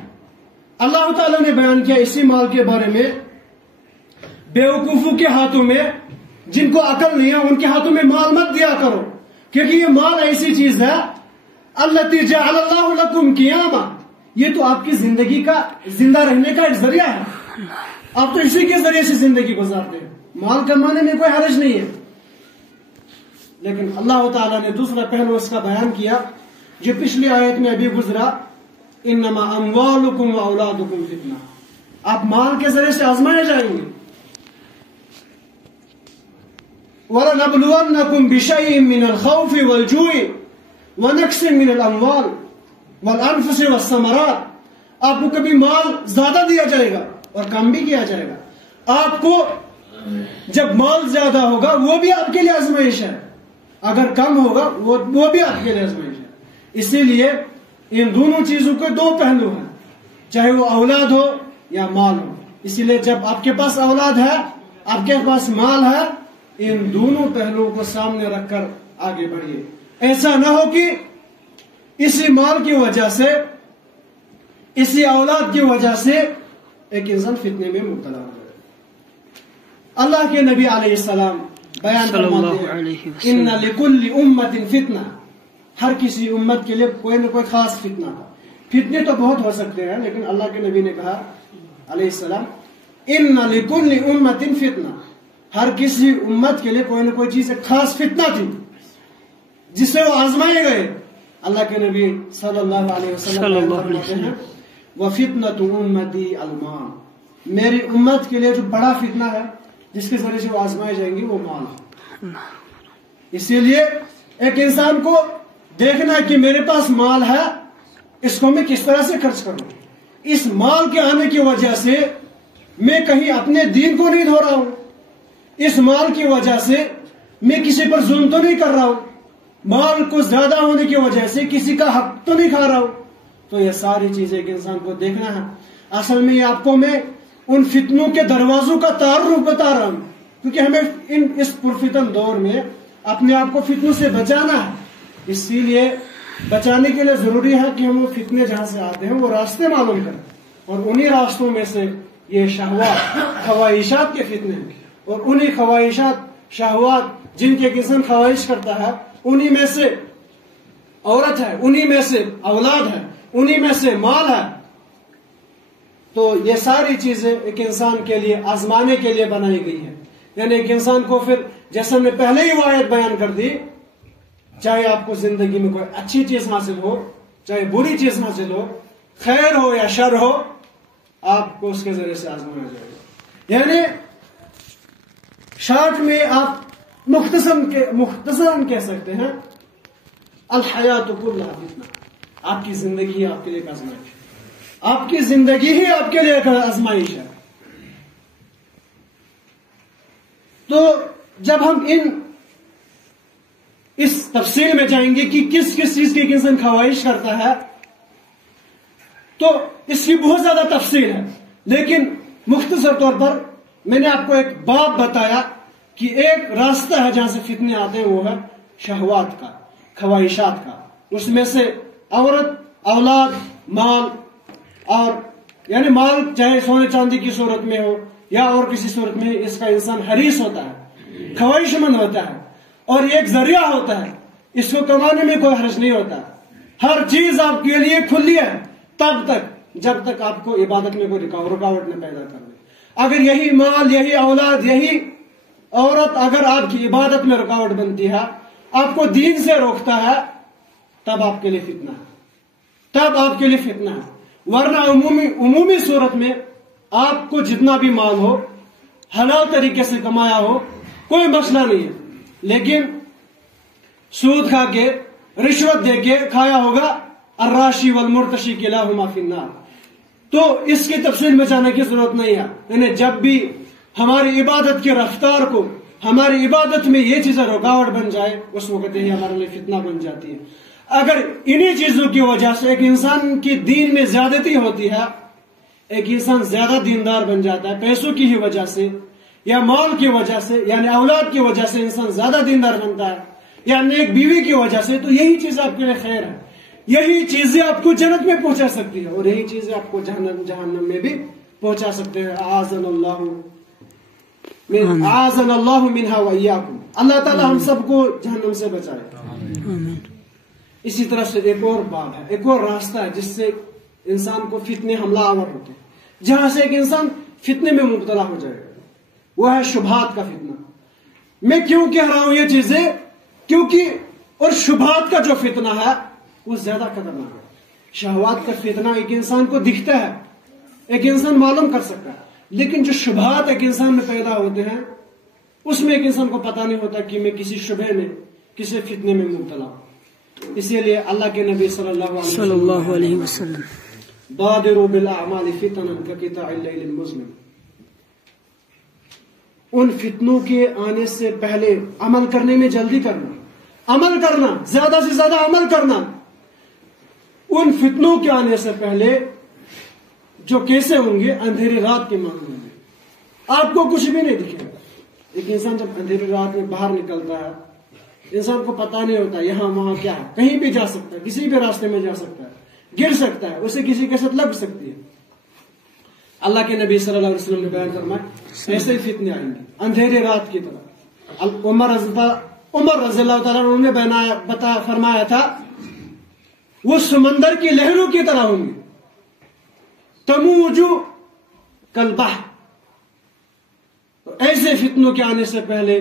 اللہ تعالیٰ نے بیان کیا اسی مال کے بارے میں، بیوقوفوں کے ہاتھوں میں، جن کو عقل نہیں ہے ان کے ہاتھوں میں مال مت دیا کرو، کیونکہ یہ مال ایسی چیز ہے التی جعل اللہ لکم قیاما، یہ تو آپ کی زندگی کا زندہ رہنے کا ایک ذریعہ ہے، آپ تو اسی کے ذریعے سے زندگی گزارتے ہیں، مال کمانے میں کوئی حرج نہیں ہے۔ لیکن اللہ تعالیٰ نے دوسرا پہلو اس کا بیان کیا جو پچھلی آیت میں ابھی گزرا، انما اموالکم و اولادکم فتنہ، آپ مال کے ذریعے سے آزمائے جائیں گے۔ وَلَنَبْلُوَنَّكُمْ بِشَيْءٍ مِّنَ الْخَوْفِ وَالْجُوعِ وَنَقْصٍ مِّنَ الْأَمْوَالِ وَالْأَنفُسِ وَالثَّمَرَاتِ، آپ کو کبھی مال زیادہ دیا جائے گا اور کم بھی کیا جائے گا۔ آپ کو جب مال زیادہ ہوگا وہ بھی آپ کے لیے آزمائش ہے، اگر کم ہوگا وہ بھی آپ کے لیے آزمائش ہے۔ اسی لیے ان دونوں چیزوں کے دو پہلو ہیں، چاہے وہ اولاد ہو یا مال ہو۔ اسی لیے جب آپ کے پاس اولاد ہے، آپ کے پاس مال ہے، ان دونوں پہلوؤں کو سامنے رکھ کر آگے بڑھیے۔ ایسا نہ ہو کہ اسی مال کی وجہ سے، اسی اولاد کی وجہ سے ایک انسان فتنے میں مبتلا ہو جائے۔ اللہ کے نبی علیہ السلام بیان فرماتے ہیں ان لکل امت فتنہ، ہر کسی امت کے لیے کوئی نہ کوئی خاص فتنہ تھا۔ فتنے تو بہت ہو سکتے ہیں، لیکن اللہ کے نبی نے کہا علیہ السلام ان لکل امت فتنہ، ہر کسی امت کے لیے کوئی نہ کوئی چیز ایک خاص فتنہ تھی جس سے وہ آزمائے گئے۔ اللہ کے نبی صلی اللہ علیہ وسلم فرماتے ہیں وَفِتْنَةُ أُمَّتِي الْمَالُ، میری امت کے لیے جو بڑا فتنہ ہے جس کے ذریعے سے وہ آزمائے جائیں گے وہ مال ہے. اسی لیے ایک انسان کو دیکھنا ہے کہ میرے پاس مال ہے، اس کو میں کس طرح سے خرچ کروں. اس مال کے آنے کی وجہ سے میں کہیں اپنے دین کو نہیں دھو رہا ہوں، اس مال کی وجہ سے میں کسی پر ظلم تو نہیں کر رہا ہوں، مال کو زیادہ ہونے کی وجہ سے کسی کا حق تو نہیں کھا رہا ہوں. تو یہ ساری چیزیں ایک انسان کو دیکھنا ہے. اصل میں یہ آپ کو میں ان فتنوں کے دروازوں کا تعارف بتا رہا ہوں، کیونکہ ہمیں اس پرفتن دور میں اپنے آپ کو فتنوں سے بچانا ہے. اسی لیے بچانے کے لیے ضروری ہے کہ ہم وہ فتنے جہاں سے آتے ہیں وہ راستے معلوم کریں، اور انہی راستوں میں سے یہ شہوات خواہشات کے فتنے ہیں، اور انہی خواہشات شہوات جن کے انسان خواہش کرتا ہے انہی میں سے عورت ہے، انہی میں سے اولاد ہے، انہی میں سے مال ہے. تو یہ ساری چیزیں ایک انسان کے لیے آزمانے کے لیے بنائی گئی ہے. یعنی ایک انسان کو پھر جیسے میں پہلے ہی وہ آیت بیان کر دی، چاہے آپ کو زندگی میں کوئی اچھی چیز حاصل ہو چاہے بری چیز حاصل ہو، خیر ہو یا شر ہو، آپ کو اس کے ذریعے سے آزمایا جائے گا. یعنی شارٹ میں آپ مختصراً کہہ سکتے ہیں الحیات کلھا فتنہ. آپ کی زندگی ہی آپ کے لیے ایک آزمائش ہے، آپ کی زندگی ہی آپ کے لیے ایک آزمائش ہے. تو جب ہم اس تفصیل میں جائیں گے کہ کس کس چیز کی ایک انسان خواہش کرتا ہے، تو اس کی بہت زیادہ تفصیل ہے، لیکن مختصر طور پر میں نے آپ کو ایک باب بتایا کہ ایک راستہ ہے جہاں سے فتنے آتے ہیں، وہ ہے شہوات کا، خواہشات کا. اس میں سے عورت، اولاد، مال، اور یعنی مال چاہے سونے چاندی کی صورت میں ہو یا اور کسی صورت میں، اس کا انسان حریص ہوتا ہے، خواہش مند ہوتا ہے، اور یہ ایک ذریعہ ہوتا ہے، اس کو کمانے میں کوئی حرج نہیں ہوتا. ہر چیز آپ کے لیے کھلی ہے تب تک جب تک آپ کو عبادت میں کوئی رکاوٹ نہ پیدا کر دے. اگر یہی مال، یہی اولاد، یہی عورت اگر آپ کی عبادت میں رکاوٹ بنتی ہے، آپ کو دین سے روکتا ہے، تب آپ کے لیے فتنہ ہے، تب آپ کے لیے فتنہ ہے. ورنہ عمومی صورت میں آپ کو جتنا بھی مال ہو، حلال طریقے سے کمایا ہو، کوئی مسئلہ نہیں ہے. لیکن سود کھا کے، رشوت دے کے کھایا ہوگا، الراشی والمرتشی کلاہما فی النار. تو اس کی تفصیل میں جانے کی ضرورت نہیں ہے. یعنی جب بھی ہماری عبادت کی رفتار کو، ہماری عبادت میں یہ چیزیں رکاوٹ بن جائے، اس وقت ہی ہمارے لیے فتنہ بن جاتی ہے. اگر انہی چیزوں کی وجہ سے ایک انسان کی دین میں زیادتی ہوتی ہے، ایک انسان زیادہ دیندار بن جاتا ہے پیسوں کی ہی وجہ سے یا مال کی وجہ سے، یعنی اولاد کی وجہ سے انسان زیادہ دیندار بنتا ہے، یا نیک بیوی کی وجہ سے، تو یہی چیز آپ کے لیے خیر ہے. یہی چیزیں آپ کو جنت میں پہنچا سکتی ہے، اور یہی چیزیں آپ کو جہنم میں بھی پہنچا سکتے ہیں. اعاذنا اللہ منہا وایاکم. اللہ تعالی ہم سب کو جہنم سے بچائے. اسی طرح سے ایک اور باب ہے، ایک اور راستہ ہے جس سے انسان کو فتنے حملہ آور ہوتے ہیں، جہاں سے ایک انسان فتنے میں مبتلا ہو جائے گا، وہ ہے شبہات کا فتنہ. میں کیوں کہہ رہا ہوں یہ چیزیں؟ کیونکہ اور شبہات کا جو فتنہ ہے وہ زیادہ خطرناک ہے. شہوات کا فتنہ ایک انسان کو دکھتا ہے، ایک انسان معلوم کر سکتا ہے، لیکن جو شبہات ایک انسان میں پیدا ہوتے ہیں، اس میں ایک انسان کو پتہ نہیں ہوتا کہ میں کسی شبہ میں، کسی فتنے میں مبتلا ہوں. اسی لیے اللہ کے نبی صلی اللہ علیہ وسلم بادروا بالاعمال فتنا کقطاع اللیل المظلم. ان فتنوں کے آنے سے پہلے عمل کرنے میں جلدی کرنا، عمل کرنا، زیادہ سے زیادہ عمل کرنا. ان فتنوں کے آنے سے پہلے جو کیسے ہوں گے؟ اندھیری رات کے مانند ہوں گے، آپ کو کچھ بھی نہیں دکھے گا. ایک انسان جب اندھیری رات میں باہر نکلتا ہے، انسان کو پتہ نہیں ہوتا یہاں وہاں کیا ہے، کہیں بھی جا سکتا ہے، کسی بھی راستے میں جا سکتا ہے، گر سکتا ہے، اسے کسی کے ساتھ لگ سکتی ہے. اللہ کے نبی صلی اللہ علیہ وسلم نے بیان فرمایا ایسے ہی فتنے آئیں گے اندھیرے رات کی طرح. عمر رضی اللہ تعالیٰ عنہ نے فرمایا تھا وہ سمندر کی لہروں کی طرح ہوں گے، تموج کالبحر. ایسے فتنوں کے آنے سے پہلے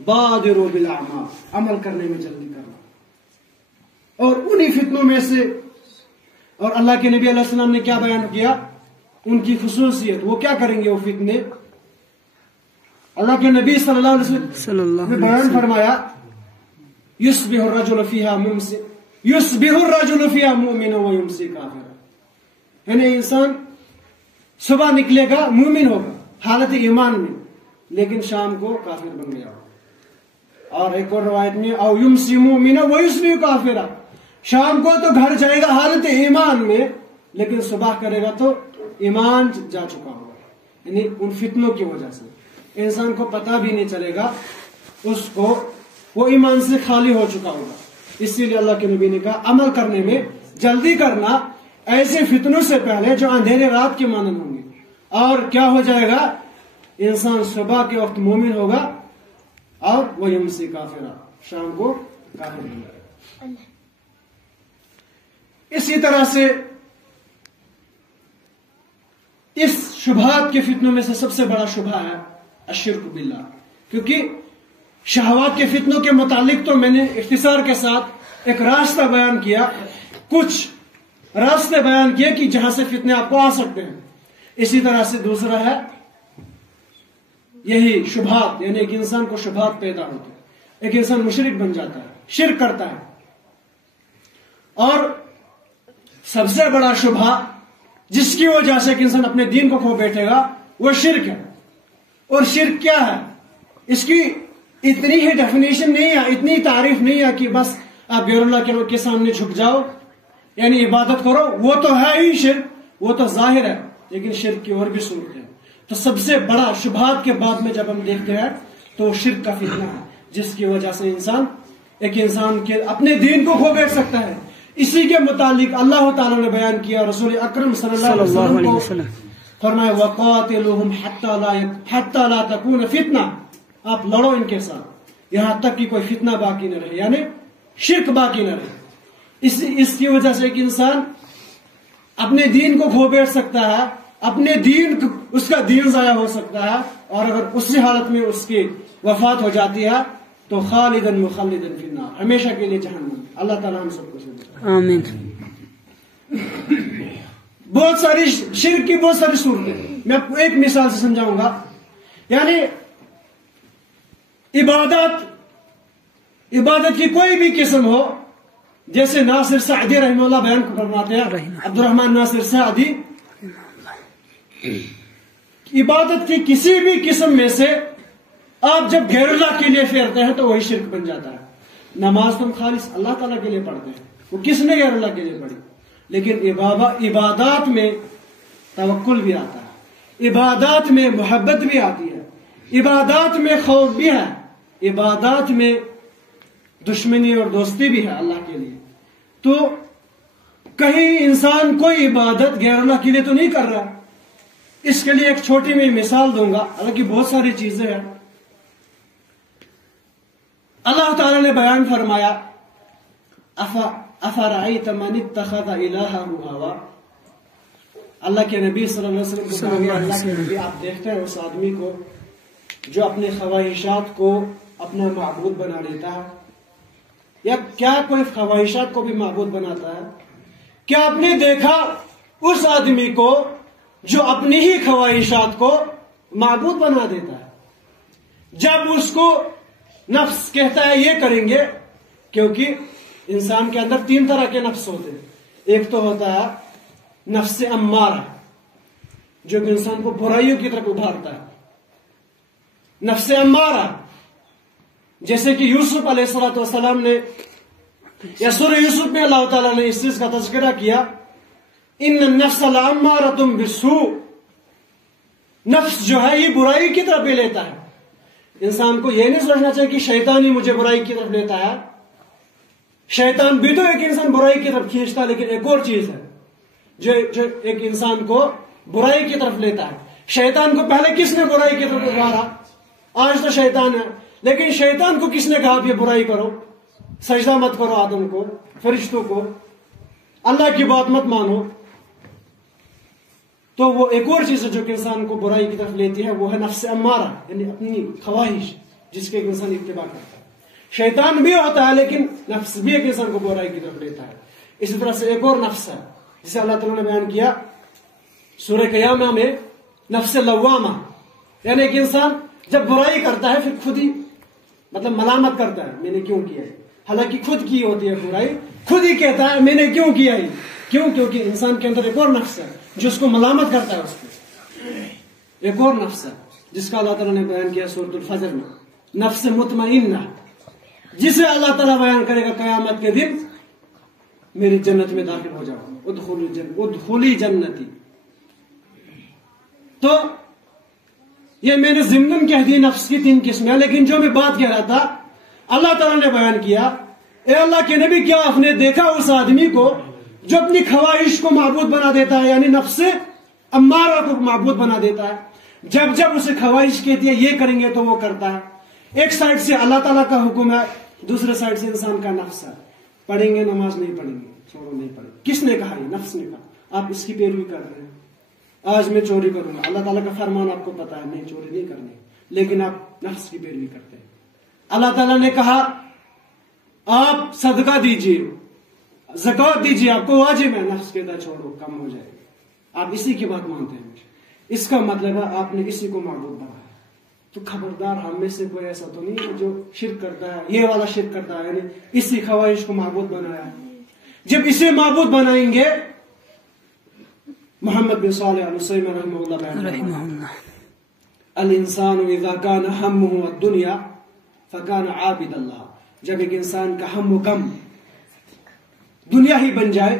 بادروا بالاعمال، عمل کرنے میں جلدی کرنا. اور انہی فتنوں میں سے، اور اللہ کے نبی علیہ السلام نے کیا بیان کیا؟ ان کی خصوصیت، وہ کیا کریں گے وہ فتنے؟ اللہ کے نبی صلی اللہ علیہ وسلم صلی اللہ نے علیہ بیان وسلم فرمایا یصبح الرجل فیہا مؤمنا ویمسی کافرا، یعنی انسان صبح نکلے گا مومن ہوگا حالت ایمان میں، لیکن شام کو کافر بن گیا ہوگا۔ اور ایک اور روایت میں او یمسی مؤمنا ویصبح کافرا، شام کو تو گھر جائے گا حالت ایمان میں، لیکن صبح کرے گا تو ایمان جا چکا ہوگا، یعنی ان فتنوں کی وجہ سے انسان کو پتہ بھی نہیں چلے گا، اس کو وہ ایمان سے خالی ہو چکا ہوگا۔ اسی لیے اللہ کے نبی نے کہا عمل کرنے میں جلدی کرنا ایسے فتنوں سے پہلے جو اندھیرے رات کے مانند ہوں گے، اور کیا ہو جائے گا، انسان صبح کے وقت مومن ہوگا اور وہ یمسی کافرا، شام کو کافر بن جائے گا۔ اسی طرح سے اس شبہات کے فتنوں میں سے سب سے بڑا شبہ ہے الشرک باللہ، کیونکہ شہوات کے فتنوں کے متعلق تو میں نے اختصار کے ساتھ ایک راستہ بیان کیا، کچھ راستے بیان کیے کہ جہاں سے فتنے آپ کو آ سکتے ہیں۔ اسی طرح سے دوسرا ہے یہی شبہات، یعنی ایک انسان کو شبہات پیدا ہوتے ہیں، ایک انسان مشرک بن جاتا ہے، شرک کرتا ہے۔ اور سب سے بڑا شبہ جس کی وجہ سے کہ انسان اپنے دین کو کھو بیٹھے گا وہ شرک ہے۔ اور شرک کیا ہے، اس کی اتنی ہی ڈیفینیشن نہیں ہے، اتنی تعریف نہیں ہے کہ بس آپ غیر اللہ کے سامنے جھک جاؤ یعنی عبادت کرو، وہ تو ہے ہی شرک، وہ تو ظاہر ہے، لیکن شرک کی اور بھی صورت ہے۔ تو سب سے بڑا شبہات کے بعد میں جب ہم دیکھتے ہیں تو شرک کا فتنہ ہے، جس کی وجہ سے ایک انسان کے اپنے دین کو کھو بیٹھ سکتا ہے۔ اسی کے متعلق اللہ تعالیٰ نے بیان کیا، رسول اکرم صلی اللہ علیہ وسلم کو فرمایا وَقَاتِلُوهُمْ حَتَّى لَا تَكُونَ فِتْنَةٌ، آپ لڑو ان کے ساتھ یہاں تک کہ کوئی فتنہ باقی نہ رہے، یعنی شرک باقی نہ رہے۔ اس کی وجہ سے ایک انسان اپنے دین کو کھو بیٹھ سکتا ہے، اپنے دین اس کا دین ضائع ہو سکتا ہے، اور اگر اسی حالت میں اس کی وفات ہو جاتی ہے تو خالداً مخلداً فی النار، ہمیشہ کے لیے جہنم۔ اللہ تعالیٰ ہم سب کو آمین۔ بہت ساری شرک کی بہت ساری صورتیں، میں آپ کو ایک مثال سے سمجھاؤں گا۔ یعنی عبادت کی کوئی بھی قسم ہو، جیسے ناصر سعدی رحمہ اللہ بیان فرماتے ہیں، عبد الرحمن ناصر سعدی، عبادت کی کسی بھی قسم میں سے آپ جب غیر اللہ کے لیے پھیرتے ہیں تو وہی شرک بن جاتا ہے۔ نماز تو ہم خالص اللہ تعالیٰ کے لیے پڑھتے ہیں، وہ کس نے غیر اللہ کے لیے پڑھی؟ لیکن عبادات میں توکل بھی آتا ہے، عبادات میں محبت بھی آتی ہے، عبادات میں خوف بھی ہے، عبادات میں دشمنی اور دوستی بھی ہے اللہ کے لیے۔ تو کہیں انسان کوئی عبادت غیر اللہ کے لیے تو نہیں کر رہا۔ اس کے لیے ایک چھوٹی میں مثال دوں گا، حالانکہ بہت ساری چیزیں ہیں۔ اللہ تعالیٰ نے بیان فرمایا افرأیت من اتخذ الہہ ہوا، اللہ کے نبی صلی اللہ علیہ وسلم کو کہا گیا اللہ کے نبی آپ دیکھتے ہیں اس آدمی کو جو اپنے خواہشات کو اپنا معبود بنا لیتا ہے، یا کیا کوئی خواہشات کو بھی معبود بناتا ہے؟ کیا آپ نے دیکھا اس آدمی کو جو اپنی ہی خواہشات کو معبود بنا دیتا ہے؟ جب اس کو نفس کہتا ہے یہ کریں گے، کیونکہ انسان کے اندر 3 طرح کے نفس ہوتے ہیں۔ ایک تو ہوتا ہے نفس امارہ، جو کہ انسان کو برائیوں کی طرف ابھارتا ہے۔ نفس امارہ جیسے کہ یوسف علیہ السلام نے، یا سورہ یوسف میں اللہ تعالیٰ نے اس چیز کا تذکرہ کیا، ان النفس لامارۃ بالسوء، نفس جو ہے یہ برائی کی طرف لے لیتا ہے۔ انسان کو یہ نہیں سوچنا چاہیے کہ شیطان ہی مجھے برائی کی طرف لیتا ہے۔ شیطان بھی تو ایک انسان برائی کی طرف کھینچتا ہے، لیکن ایک اور چیز ہے جو ایک انسان کو برائی کی طرف لیتا ہے۔ شیطان کو پہلے کس نے برائی کی طرف ابھارا؟ آج تو شیطان ہے، لیکن شیطان کو کس نے کہا کہ برائی کرو، سجدہ مت کرو آدم کو، فرشتوں کو، اللہ کی بات مت مانو؟ تو وہ ایک اور چیز ہے جو کہ انسان کو برائی کی طرف لیتی ہے، وہ ہے نفس امارہ، یعنی اپنی خواہش جس کے انسان اتباع کرتا ہے۔ شیطان بھی ہوتا ہے لیکن نفس بھی ایک انسان کو برائی کی طرف لیتا ہے۔ اسی طرح سے ایک اور نفس ہے جسے اللہ تعالیٰ نے بیان کیا سورہ قیامہ میں، نفس لوامہ، یعنی ایک انسان جب برائی کرتا ہے پھر خود ہی مطلب ملامت کرتا ہے میں نے کیوں کیا ہے، حالانکہ خود کی ہوتی ہے برائی، خود ہی کہتا ہے میں نے کیوں کیا ہے. کیوں؟ کیونکہ انسان کے اندر ایک اور نفس ہے جو اس کو ملامت کرتا ہے. اس کو ایک اور نفس ہے جس کا اللہ تعالیٰ نے بیان کیا سورۃ الفجر میں، نفس مطمئنہ، جسے اللہ تعالیٰ بیان کرے گا قیامت کے دن میری جنت میں داخل ہو جاؤ، ادخلی جنتی. تو یہ میں نے ضمن کہہ دی نفس کی 3 قسمیں، لیکن جو میں بات کہہ رہا تھا اللہ تعالیٰ نے بیان کیا، اے اللہ کے نبی کیا آپ نے دیکھا اس آدمی کو جو اپنی خواہش کو معبود بنا دیتا ہے، یعنی نفس امارہ کو معبود بنا دیتا ہے. جب جب اسے خواہش کہتی ہے یہ کریں گے تو وہ کرتا ہے. ایک سائڈ سے اللہ تعالیٰ کا حکم ہے، دوسرے سائڈ سے انسان کا نفس ہے، پڑھیں گے نماز نہیں پڑھیں گے، چھوڑو نہیں پڑھیں گے. کس نے کہا؟ یہ نفس نے کہا. آپ اس کی پیروی کر رہے ہیں. آج میں چوری کروں گا، اللہ تعالیٰ کا فرمان آپ کو پتا ہے نہیں چوری نہیں کرنی، لیکن آپ نفس کی پیروی کرتے ہیں. اللہ تعالیٰ نے کہا آپ صدقہ دیجئے، زکوٰۃ دیجئے، آپ کو واجب ہے، نفس کہتا ہے چھوڑو کم ہو جائے گا. آپ اسی کی بات مانتے ہیں. اس کا مطلب ہے آپ نے اسی کو معبود بنایا. تو خبردار ہم میں سے کوئی ایسا تو نہیں ہے جو شرک کرتا ہے، یہ والا شرک کرتا ہے، یعنی اسی خواہش کو معبود بنایا ہے. جب اسے معبود بنائیں گے، محمد بن صالح العثیمین رحمہ اللہ بیان الانسان اذا كان همه الدنيا فكان عابد اللہ. جب ایک انسان کا ہم و غم دنیا ہی بن جائے،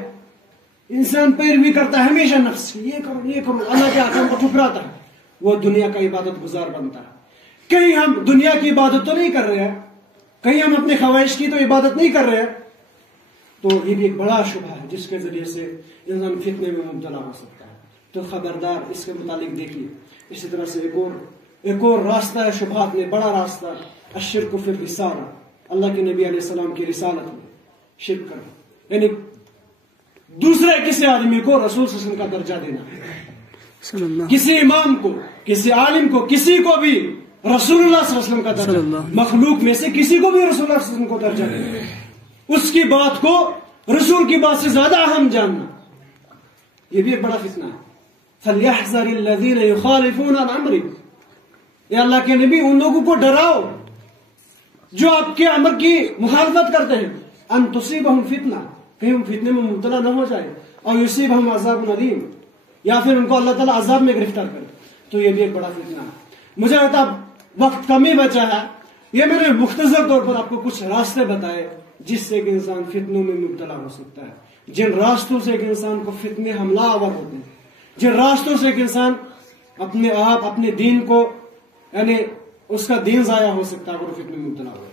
انسان پیروی کرتا ہے ہمیشہ نفس کی، یہ کرو یہ کرو، اللہ کے احکام کو ٹھکراتا ہے، وہ دنیا کا عبادت گزار بنتا ہے. کہیں ہم دنیا کی عبادت تو نہیں کر رہے ہیں، کہیں ہم اپنے خواہش کی تو عبادت نہیں کر رہے ہیں. تو یہ بھی ایک بڑا شبہ ہے جس کے ذریعے سے انسان فتنے میں مبتلا ہو سکتا ہے. تو خبردار اس کے متعلق دیکھیے. اسی طرح سے ایک اور راستہ ہے شبہات میں، بڑا راستہ، الشرک فی الرسالہ، اللہ کے نبی علیہ السلام کی رسالت میں شرک کرنا، یعنی دوسرے کسی آدمی کو رسول صلی اللہ علیہ وسلم کا درجہ دینا، کسی امام کو، کسی عالم کو، کسی کو بھی رسول اللہ صلی اللہ علیہ وسلم کا درجہ، مخلوق میں سے کسی کو بھی رسول اللہ صلی اللہ علیہ وسلم کو درجہ دینا، اس کی بات کو رسول کی بات سے زیادہ اہم جاننا، یہ بھی ایک بڑا فتنہ ہے. فَلْيَحْذَرِ الَّذِينَ يُخَالِفُونَ عَنْ أَمْرِهِ، اے اللہ کے نبی ان لوگوں کو ڈراؤ جو آپ کے امر کی مخالفت کرتے ہیں، ان تصیبہم فتنہ، کہیں ہم فتنے میں مبتلا نہ ہو جائے، اور یصیبہم عذاب علیم، یا پھر ان کو اللہ تعالیٰ عذاب میں گرفتار کرے. تو یہ بھی ایک بڑا فتنہ ہے. مجھے لگتا ہے وقت کم ہی بچا ہے، یہ میں نے مختصر طور پر آپ کو کچھ راستے بتائے جس سے کہ انسان فتنوں میں مبتلا ہو سکتا ہے، جن راستوں سے کہ انسان کو فتنے حملہ آور ہوتے ہیں، جن راستوں سے کہ انسان اپنے آپ اپنے دین کو، یعنی اس کا دین ضائع ہو سکتا ہے اگر وہ فتنے میں مبتلا ہو.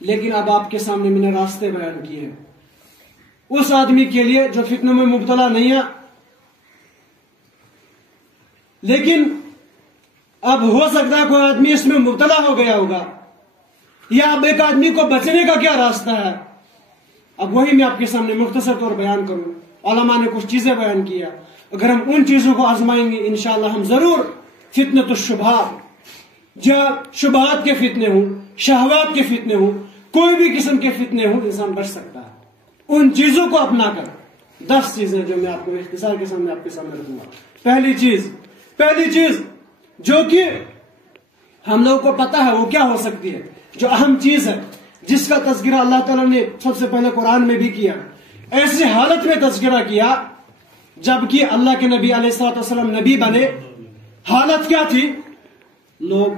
لیکن اب آپ کے سامنے میں نے راستے بیان کیے ہیں اس آدمی کے لیے جو فتنوں میں مبتلا نہیں ہے. لیکن اب ہو سکتا ہے کوئی آدمی اس میں مبتلا ہو گیا ہوگا، یا اب ایک آدمی کو بچنے کا کیا راستہ ہے، اب وہی میں آپ کے سامنے مختصر طور بیان کروں. علماء نے کچھ چیزیں بیان کیا، اگر ہم ان چیزوں کو آزمائیں گے انشاءاللہ ہم ضرور فتنۃ الشبہات، جب شبہات کے فتنے ہوں، شہوات کے فتنے ہوں، کوئی بھی قسم کے فتنے ہوں، انسان بچ سکتا ہے. ان چیزوں کو اپنا کر 10 چیزیں جو میں آپ کو اختصار کے سامنے آپ کے سامنے رکھوں گا. پہلی چیز جو کہ ہم لوگوں کو پتا ہے وہ کیا ہو سکتی ہے، جو اہم چیز ہے جس کا تذکرہ اللہ تعالیٰ نے سب سے پہلے قرآن میں بھی کیا، ایسی حالت میں تذکرہ کیا جبکہ اللہ کے نبی علیہ الصلوۃ والسلام نبی بنے. حالت کیا تھی؟ لوگ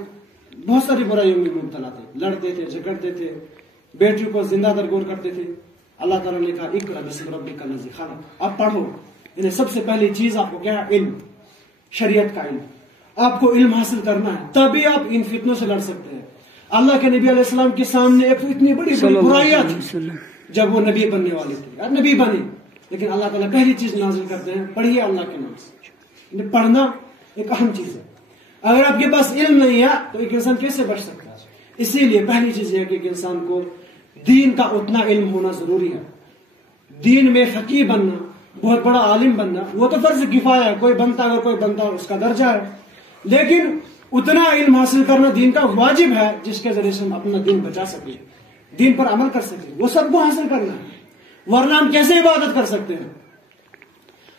بہت ساری برائیوں میں مبتلا تھے، لڑتے تھے، جھگڑتے تھے، بیٹی کو زندہ درگور کرتے تھے. اللہ تعالیٰ نے کہا اقرأ باسم ربک الذی خلق، اب پڑھو. یعنی سب سے پہلی چیز آپ کو کیا ہے؟ علم، شریعت کا علم. آپ کو علم حاصل کرنا ہے تبھی آپ ان فتنوں سے لڑ سکتے ہیں. اللہ کے نبی علیہ السلام کے سامنے ایک اتنی بڑی برائیاں تھی جب وہ نبی بننے والے تھے، نبی بنے، لیکن اللہ تعالیٰ پہلی چیز نازل کرتے ہیں پڑھیے اللہ کے نام سے. پڑھنا ایک اہم چیز ہے. اگر آپ کے پاس علم نہیں ہے تو ایک انسان کیسے بچ سکتا ہے؟ اسی لیے پہلی چیز یہ ہے کہ ایک انسان کو دین کا اتنا علم ہونا ضروری ہے. دین میں فقیہ بننا، بہت بڑا عالم بننا وہ تو فرض کفایہ ہے، کوئی بنتا اگر کوئی بنتا اس کا درجہ ہے، لیکن اتنا علم حاصل کرنا دین کا واجب ہے جس کے ذریعے سے ہم اپنا دین بچا سکیں، دین پر عمل کر سکیں. وہ سب کو حاصل کرنا ہے، ورنہ ہم کیسے عبادت کر سکتے ہیں؟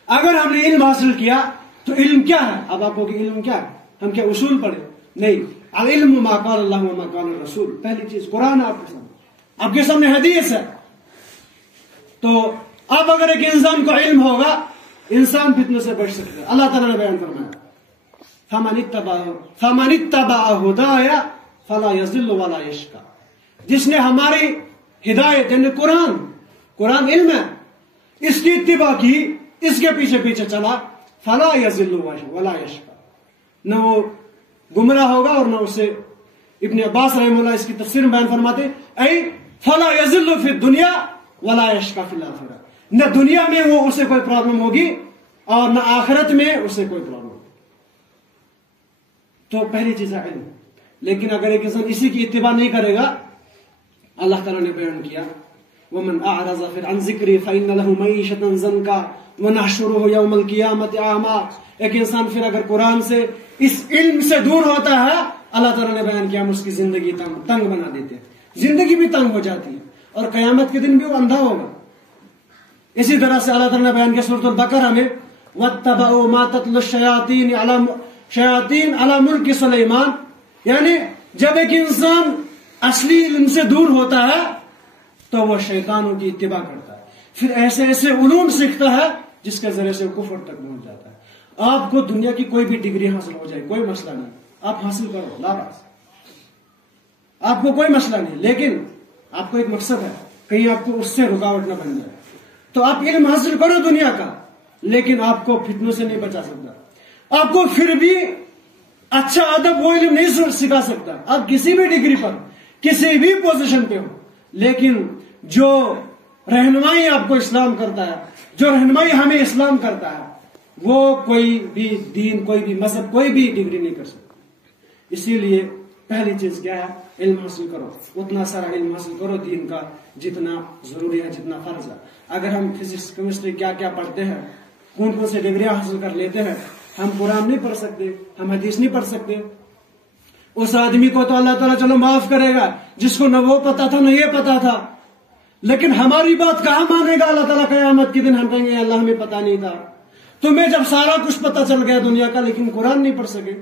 اگر ہم نے علم حاصل کیا تو علم کیا ہے؟ اب آپ کو کہ علم کیا ہے؟ ہم کیا اصول پڑھے؟ نہیں، العلم ما قال اللہ وما قال الرسول. پہلی چیز قرآن آپ کے سامنے حدیث ہے. تو اب اگر ایک انسان کو علم ہوگا انسان فتنوں سے بچ سکتا ہے. اللہ تعالیٰ نے بیان فرمایا فَمَنِ اتَّبَعَ هُدَايَ فَلَا يَضِلُّ وَلَا يَشْقَى. جس نے ہماری ہدایت یعنی قرآن علم ہے اس کی اتباع کی اس کے پیچھے پیچھے چلا فَلَا يَضِلُّ وَلَا يَشْقَى. نہ وہ گمراہ ہوگا اور نہ اسے. ابن عباس رحمہ اللہ اس کی تفسیر میں بیان فرماتے اے فَلَا يَضِلُّ فِي الدُّنْيَا وَلَا يَشْقَى فِي الْآخِرَةِ. نہ دنیا میں وہ اسے کوئی پرابلم ہوگی اور نہ آخرت میں اسے کوئی پرابلم ہوگی. تو پہلی چیز ہے علم. لیکن اگر ایک انسان اسی کی اتباع نہیں کرے گا اللہ تعالیٰ نے بیان کیا وَمَنْ أَعْرَضَ عَنْ ذِكْرِي فَإِنَّ لَهُ مَعِيشَةً ضَنْكَ وَنَحْشُرُهُ يَوْمَ الْقِيَامَةِ أَعْمَى. ایک انسان پھر اگر قرآن سے اس علم سے دور ہوتا ہے اللہ تعالیٰ نے بیان کیا ہم اس کی زندگی تنگ بنا دیتے ہیں. زندگی بھی تنگ ہو جاتی ہے اور قیامت کے دن بھی وہ اندھا ہوگا. اسی طرح سے اللہ تعالیٰ نے بیان کیا سورۃ البقرہ میں وَاتَّبَعُوا مَا تَتْلُو الشَّيَاطِينُ عَلَى مُلْكِ سُلَيْمَانَ. یعنی جب ایک انسان اصلی علم سے دور ہوتا ہے تو وہ شیطانوں کی اتباع کرتا ہے. پھر ایسے ایسے علوم سیکھتا ہے جس کے ذریعے سے کفر تک پہنچ جاتا ہے. آپ کو دنیا کی کوئی بھی ڈگری حاصل ہو جائے کوئی مسئلہ نہیں, آپ حاصل کرو لا باس, آپ کو کوئی مسئلہ نہیں. لیکن آپ کو ایک مقصد ہے کہیں آپ کو اس سے رکاوٹ نہ بن جائے. تو آپ علم حاصل کرو دنیا کا لیکن آپ کو فتنوں سے نہیں بچا سکتا. آپ کو پھر بھی اچھا ادب وہ علم نہیں سکھا سکتا. آپ کسی بھی ڈگری پر کسی بھی پوزیشن پہ ہو لیکن جو رہنمائی آپ کو اسلام کرتا ہے جو رہنمائی ہمیں اسلام کرتا ہے وہ کوئی بھی دین کوئی بھی مذہب کوئی بھی ڈگری نہیں کر سکتا. اسی لیے پہلی چیز کیا ہے علم حاصل کرو. اتنا سارا علم حاصل کرو دین کا جتنا ضروری ہے جتنا فرض ہے. اگر ہم فزکس کیمسٹری کیا کیا پڑھتے ہیں کون سے ڈگریاں حاصل کر لیتے ہیں ہم قرآن نہیں پڑھ سکتے ہم حدیث نہیں پڑھ سکتے. اس آدمی کو تو اللہ تعالیٰ چلو معاف کرے گا جس کو نہ وہ پتا تھا نہ یہ پتا تھا. لیکن ہماری بات کہاں مانے گا اللہ تعالیٰ قیامت کے دن. ہم کہیں گے اللہ ہمیں پتا نہیں تھا. تمہیں جب سارا کچھ پتا چل گیا دنیا کا لیکن قرآن نہیں پڑھ سکے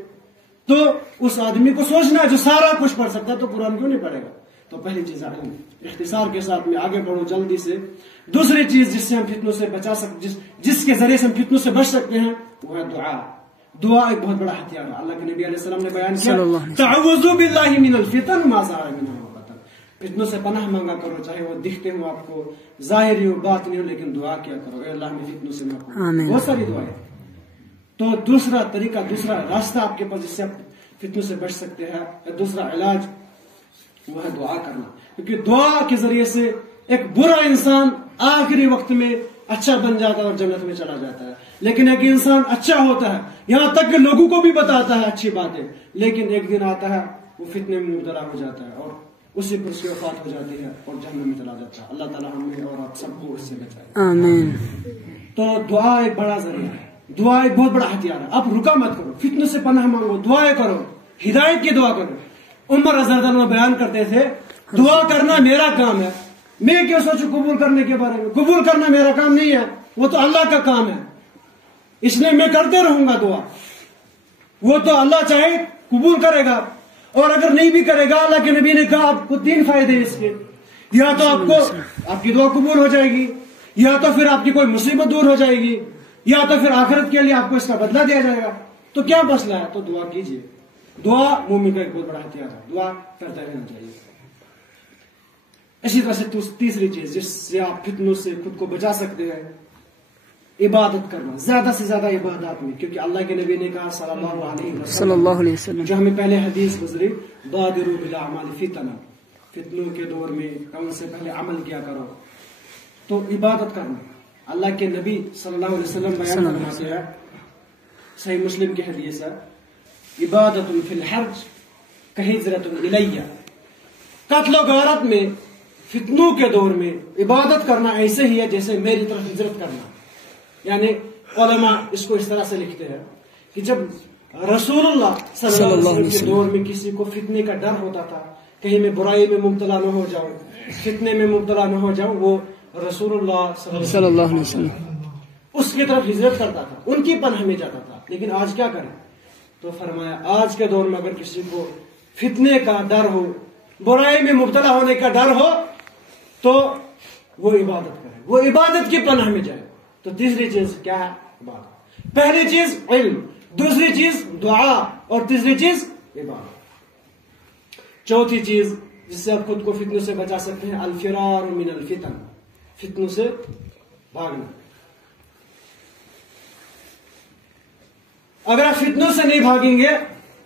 تو اس آدمی کو سوچنا ہے جو سارا کچھ پڑھ سکتا ہے تو قرآن کیوں نہیں پڑھے گا. تو پہلی چیز علم. اختصار کے ساتھ میں آگے بڑھوں جلدی سے. دوسری چیز جس سے ہم فتنوں سے بچا سکتے جس کے ذریعے سے ہم فتنوں سے بچ سکتے ہیں وہ ہے دعا. دعا ایک بہت بڑا ہتھیار ہے. اللہ کے نبی علیہ السلام نے بیان کیا تعوذوا باللہ من الفتن ما ظہر منها وما بطن. فتنوں سے پناہ مانگا کرو چاہے وہ دکھتے ہوں آپ کو ظاہری ہو باطنی ہو لیکن دعا کیا کرو اے اللہ ہمیں فتنوں سے محفوظ. بہت ساری دعائیں. تو دوسرا طریقہ دوسرا راستہ آپ کے پاس جس سے آپ فتنوں سے بچ سکتے ہیں دوسرا علاج وہ ہے دعا کرنا. کیونکہ دعا کے ذریعے سے ایک برا انسان آخری وقت میں اچھا بن جاتا ہے اور جنت میں چلا جاتا ہے. لیکن ایک انسان اچھا ہوتا ہے یہاں تک کہ لوگوں کو بھی بتاتا ہے اچھی باتیں لیکن ایک دن آتا ہے وہ فتنے میں مبتلا ہو جاتا ہے اور اسی پر اس کی وفات ہو جاتی ہے اور جہنم میں چلا جاتا ہے. اللہ تعالیٰ ہمیں اور آپ سب کو اس سے بچائے آمین. تو دعا ایک بڑا ذریعہ ہے. دعا ایک بہت بڑا ہتھیار ہے. آپ رکا مت کرو فتنوں سے پناہ مانگو دعائیں کرو ہدایت کی دعا کرو. عمر رضی اللہ عنہ بیان کرتے تھے دعا کرنا میرا کام ہے. میں کیا سوچوں قبول کرنے کے بارے میں. قبول کرنا میرا کام نہیں ہے وہ تو اللہ کا کام ہے. اس لیے میں کرتے رہوں گا دعا. وہ تو اللہ چاہے قبول کرے گا اور اگر نہیں بھی کرے گا اللہ کے نبی نے کہا آپ کو 3 فائدے اس کے. یا تو آپ کو آپ کی دعا قبول ہو جائے گی یا تو پھر آپ کی کوئی مصیبت دور ہو جائے گی یا تو پھر آخرت کے لیے آپ کو اس کا بدلہ دیا جائے گا. تو کیا مسئلہ ہے. تو دعا کیجیے. دعا مومن کا ایک بہت بڑا ہتھیار ہے. دعا کرتے رہنا چاہیے. اسی طرح سے تیسری چیز جس سے آپ فتنوں سے خود کو بچا سکتے ہیں عبادت کرنا. زیادہ سے زیادہ عبادات میں کیونکہ اللہ کے نبی نے کہا صلی اللہ علیہ وسلم جو ہمیں پہلے حدیث گزری بادروا بالاعمال فتنہ. فتنوں کے دور میں کم سے پہلے عمل کیا کرو. تو عبادت کرنا. اللہ کے نبی صلی اللہ علیہ وسلم بیان فرماتے ہیں صحیح مسلم کی حدیث ہے عبادت فی الحرج کہجرۃ الیہ. قتل و غارت میں فتنوں کے دور میں عبادت کرنا ایسے ہی ہے جیسے میری طرف ہجرت کرنا. یعنی علماء اس کو اس طرح سے لکھتے ہیں کہ جب رسول اللہ صلی اللہ علیہ وسلم کے دور میں کسی کو فتنے کا ڈر ہوتا تھا کہیں میں برائی میں مبتلا نہ ہو جاؤں فتنے میں مبتلا نہ ہو جاؤں وہ رسول اللہ صلی اللہ علیہ وسلم اس کی طرف ہجرت کرتا تھا ان کی پناہ میں جاتا تھا. لیکن آج کیا کریں. تو فرمایا آج کے دور میں اگر کسی کو فتنے کا ڈر ہو، برائی میں مبتلا ہونے کا ڈر ہو، تو وہ عبادت کرے، وہ عبادت کی پناہ میں جائے. تو تیسری چیز کیا ہے؟ عبادت. پہلی چیز علم، دوسری چیز دعا، اور تیسری چیز عبادت. چوتھی چیز جس سے آپ خود کو فتنوں سے بچا سکتے ہیں، الفرار من الفتن، فتنوں سے بھاگنا. اگر آپ فتنوں سے نہیں بھاگیں گے،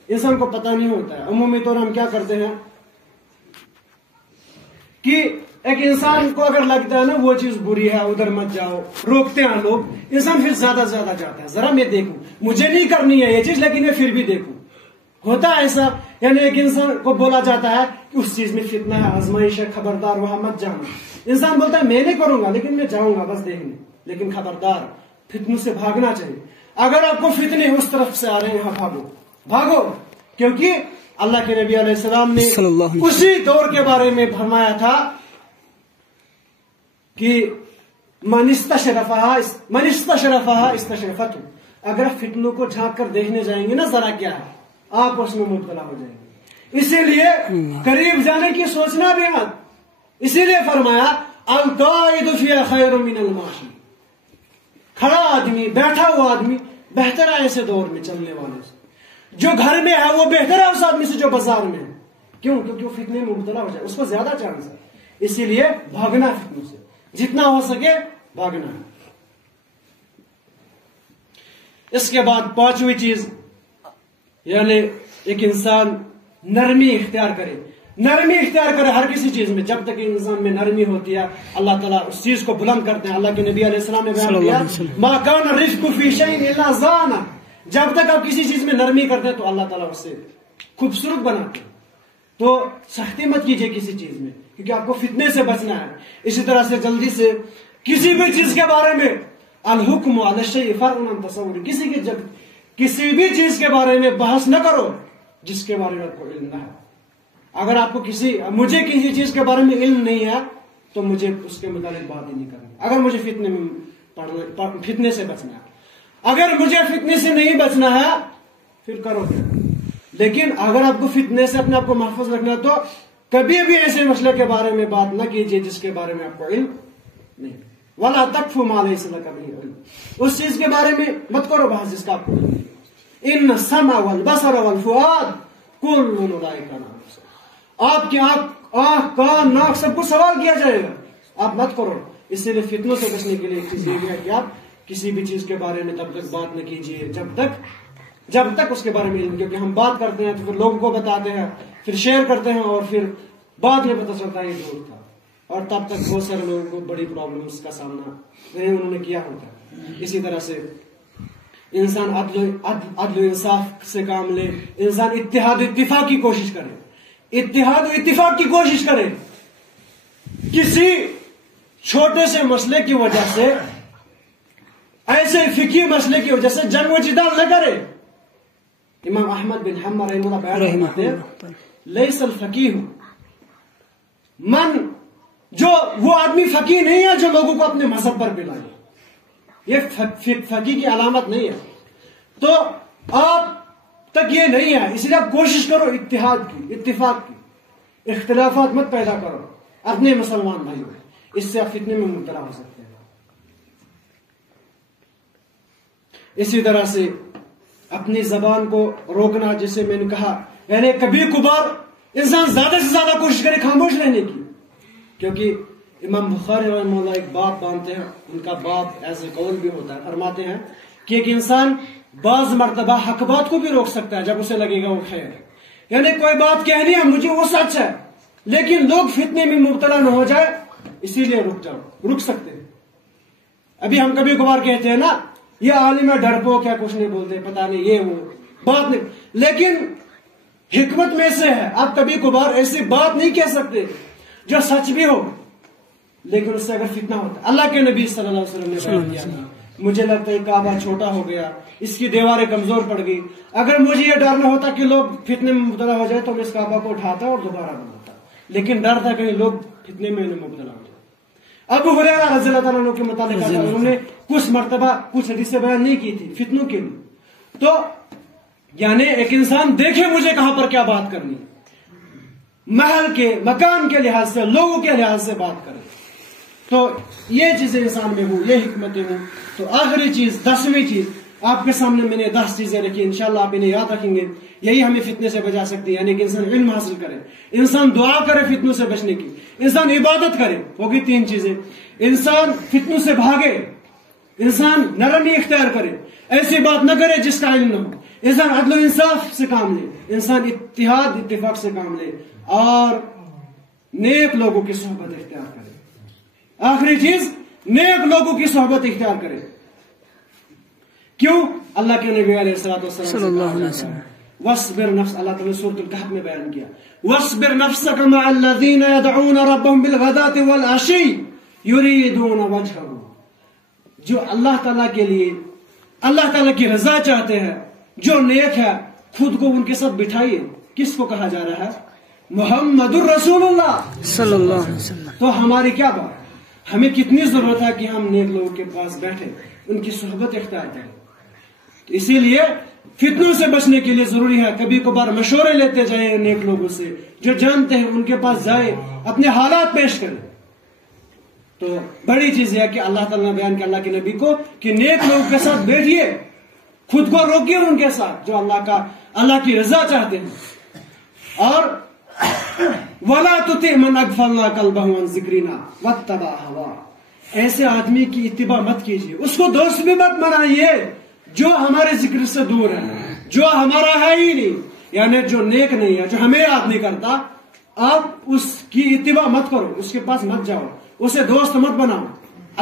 انسان کو پتہ نہیں ہوتا ہے. عمومی طور ہم کیا کرتے ہیں کہ ایک انسان کو اگر لگتا ہے نا وہ چیز بری ہے، ادھر مت جاؤ، روکتے ہیں لوگ، انسان پھر زیادہ زیادہ جاتا ہے. ذرا میں دیکھوں، مجھے نہیں کرنی ہے یہ چیز لیکن میں پھر بھی دیکھوں. ہوتا ہے ایسا. یعنی ایک انسان کو بولا جاتا ہے کہ اس چیز میں فتنہ ہے، آزمائش ہے، خبردار وہاں مت جانا. انسان بولتا ہے میں نہیں کروں گا لیکن میں جاؤں گا بس دیکھنے. لیکن خبردار، فتنوں سے بھاگنا چاہیے. اگر آپ کو فتنے اس طرف سے آ رہے ہیں، وہاں بھاگو. کیونکہ اللہ کے نبی علیہ السلام نے اسی دور کے بارے میں فرمایا تھا کہ من استشرفہا استشرفته. اگر آپ فتنوں کو جھانک کر دیکھنے جائیں گے نا ذرا کیا ہے، آپ اس میں مبتلا ہو جائیں گے. اسی لیے قریب جانے کی سوچنا بھی مت. اسی لیے فرمایا القائد فیہا خیر من الماشی. کھڑا آدمی، بیٹھا ہوا آدمی بہتر ہے ایسے دور میں چلنے والے سے. جو گھر میں ہے وہ بہتر ہے اس آدمی سے جو بازار میں ہے. کیوں؟ کیونکہ وہ فتنے میں مبتلا ہو جائے، اس کو زیادہ چانس ہے. اسی لیے بھاگنا فتنوں سے، جتنا ہو سکے بھاگنا ہے. اس کے بعد پانچویں چیز، یعنی ایک انسان نرمی اختیار کرے. نرمی اختیار کرے ہر کسی چیز میں. جب تک انسان میں نرمی ہوتی ہے اللہ تعالیٰ اس چیز کو بلند کرتے ہیں. اللہ کے نبی علیہ السلام نے بیان کیا ما کان الرفق فی شیء الا زانہ. جب تک آپ کسی چیز میں نرمی کرتے ہیں تو اللہ تعالیٰ اسے خوبصورت بناتے ہیں. تو سختی مت کیجیے کسی چیز میں، کیونکہ آپ کو فتنے سے بچنا ہے. اسی طرح سے جلدی سے کسی بھی چیز کے بارے میں الحکم علی الشیء فرع عن تصور، کسی بھی چیز کے بارے میں بحث نہ کرو جس کے بارے میں آپ کو علم نہ ہے. اگر آپ کو مجھے کسی چیز کے بارے میں علم نہیں ہے تو مجھے اس کے متعلق بات ہی نہیں کرنی. اگر مجھے فتنے سے بچنا ہے، اگر مجھے فتنے سے نہیں بچنا ہے پھر کرو کیا. لیکن اگر آپ کو فتنے سے اپنے آپ کو محفوظ رکھنا ہے تو کبھی بھی ایسے مسئلے کے بارے میں بات نہ کیجیے جس کے بارے میں آپ کو علم نہیں. وَلَا تَقْفُ مَا لَيْسَ لَكَ بِهِ عِلْمٌ. اس چیز کے بارے میں مت کرو بحث جس کا آپ کو علم نہیں. إِنَّ السَّمْعَ وَالْبَصَرَ وَالْفُؤَادَ كُلُّ أُولَئِكَ كَانَ عَنْهُ مسْئُولًا. آپ کی آنکھ، کان، ناک سب کو سوال کیا جائے گا. آپ مت کرو. اسی لیے فتنوں سے بچنے کے لیے ایک چیز یہ ہے کہ آپ کسی بھی چیز کے بارے میں تب تک بات نہ کیجیے جب تک اس کے بارے میں علم. کیونکہ ہم بات کرتے ہیں تو پھر لوگوں کو بتاتے ہیں، پھر شیئر کرتے ہیں، اور پھر بعد میں پتہ چلتا ہے یہ دور تھا، اور تب تک بہت سارے لوگوں کو بڑی پرابلمس کا سامنا انہوں نے کیا ہوتا ہے. اسی طرح سے انسان عدل و انصاف سے کام لے. انسان اتحاد و اتفاق کی کوشش کرے. اتحاد و اتفاق کی کوشش کرے. کسی چھوٹے سے مسئلے کی وجہ سے، ایسے فقہی مسئلے کی وجہ سے جنگ و جدال نہ کرے. امام احمد بن حنبل رحمہ اللہ بیان کرتے ہیں لیس الفقیہ من، جو وہ آدمی فقیہ نہیں ہے جو لوگوں کو اپنے مذہب پر پلائے. یہ فقیہ کی علامت نہیں ہے. تو آپ تک یہ نہیں ہے، اس لیے آپ کوشش کرو اتحاد کی، اتفاق کی. اختلافات مت پیدا کرو اپنے مسلمان بھائیوں. اس سے آپ فتنے میں مبتلا ہو سکتے ہیں. اسی طرح سے اپنی زبان کو روکنا، جسے میں نے کہا، یعنی کبھی کبھار انسان زیادہ سے زیادہ کوشش کرے خاموش رہنے کی. کیونکہ امام بخاری رحمہ اللہ ایک بات باندھتے ہیں، ان کا بات ایز اے قول بھی ہوتا ہے. فرماتے ہیں کہ ایک انسان بعض مرتبہ حق بات کو بھی روک سکتا ہے جب اسے لگے گا وہ خیر ہے. یعنی کوئی بات کہنی ہے مجھے، وہ سچ ہے، لیکن لوگ فتنے میں مبتلا نہ ہو جائے اسی لیے رک سکتے ہیں. ابھی ہم کبھی کبھار کہتے ہیں نا یہ عالم ہے ڈرپوک ہے، کچھ نہیں بولتے، پتہ نہیں یہ وہ بات نہیں. لیکن حکمت میں سے ہے آپ کبھی کبھار ایسی بات نہیں کہہ سکتے جو سچ بھی ہو لیکن اس سے اگر فتنہ ہوتا. اللہ کے نبی صلی اللہ علیہ وسلم نے بیان کیا تھا مجھے لگتا ہے کعبہ چھوٹا ہو گیا، اس کی دیواریں کمزور پڑ گئی. اگر مجھے یہ ڈر نہ ہوتا کہ لوگ فتنے میں مبتلا ہو جائے تو میں اس کعبہ کو اٹھاتا اور دوبارہ بناتا. لیکن ڈر تھا کہ لوگ فتنے میں مبتلا ہو جائے. ابو ہریرہ رضی اللہ تعالیٰ عنہ کے متعلق انہوں نے کچھ مرتبہ کچھ حدیثیں بیان نہیں کی تھی فتنوں کے لیے. تو یعنی ایک انسان دیکھے مجھے کہاں پر کیا بات کرنی. محل کے مکان کے لحاظ سے لوگوں کے لحاظ سے بات کرے. تو یہ چیزیں انسان میں ہوں، یہ حکمتیں ہوں. تو آخری چیز 10ویں چیز آپ کے سامنے میں نے 10 چیزیں رکھی، انشاءاللہ آپ انہیں یاد رکھیں گے. یہی ہمیں فتنے سے بچا سکتی ہے. یعنی کہ انسان علم حاصل کرے، انسان دعا کرے فتنوں سے بچنے کی، انسان عبادت کرے. ہوگی 3 چیزیں. انسان فتنوں سے بھاگے، انسان نرمی اختیار کرے، ایسی بات نہ کرے جس کا علم نہ ہو. انسان عدل و انصاف سے کام لے، انسان اتفاق سے کام لے، اور نیک لوگوں کی صحبت اختیار کرے. آخری چیز نیک لوگوں کی صحبت اختیار کرے. کیوں؟ اللہ کے نبی علیہ الصلوۃ صلی اللہ علیہ وسلم وَاصْبِرْ نَفْسَ، اللہ تعالیٰ نے سورۃ الکہف میں بیان کیا، وَاصْبِرْ نَفْسَكَ مَعَ الَّذِينَ يَدْعُونَ رَبَّهُمْ بِالْغَدَاةِ وَالْعَشِيِّ يُرِيدُونَ وَجْهَهُ. جو اللہ تعالیٰ کے لیے اللہ تعالیٰ کی رضا چاہتے ہیں، جو نیک ہے، خود کو ان کے ساتھ بٹھائیے. کس کو کہا جا رہا ہے؟ محمد الرسول اللہ صلی اللہ علیہ وسلم. تو ہماری کیا بات، ہمیں کتنی ضرورت ہے کہ ہم نیک لوگوں کے پاس بیٹھے، ان کی صحبت اختیار کریں. اسی لیے فتنوں سے بچنے کے لیے ضروری ہے کبھی کبھار مشورے لیتے جائیں نیک لوگوں سے، جو جانتے ہیں ان کے پاس جائیں، اپنے حالات پیش کریں. تو بڑی چیز ہے کہ اللہ تعالیٰ نے بیان کیا اللہ کے نبی کو کہ نیک لوگوں کے ساتھ بیٹھیے، خود کو روکیے ان کے ساتھ جو اللہ کی رضا چاہتے ہیں. اور وَلَا تُطِعْ مَنْ أَغْفَلْنَا قَلْبَهُ عَنْ ذِكْرِنَا وَاتَّبَعَ هَوَاهُ. ایسے آدمی کی اتباع مت کیجیے، اس کو دوست بھی مت بنائیے جو ہمارے ذکر سے دور ہے، جو ہمارا ہے ہی نہیں، یعنی جو نیک نہیں ہے، جو ہمیں یاد نہیں کرتا. آپ اس کی اتباع مت کرو، اس کے پاس مت جاؤ، اسے دوست مت بناؤ.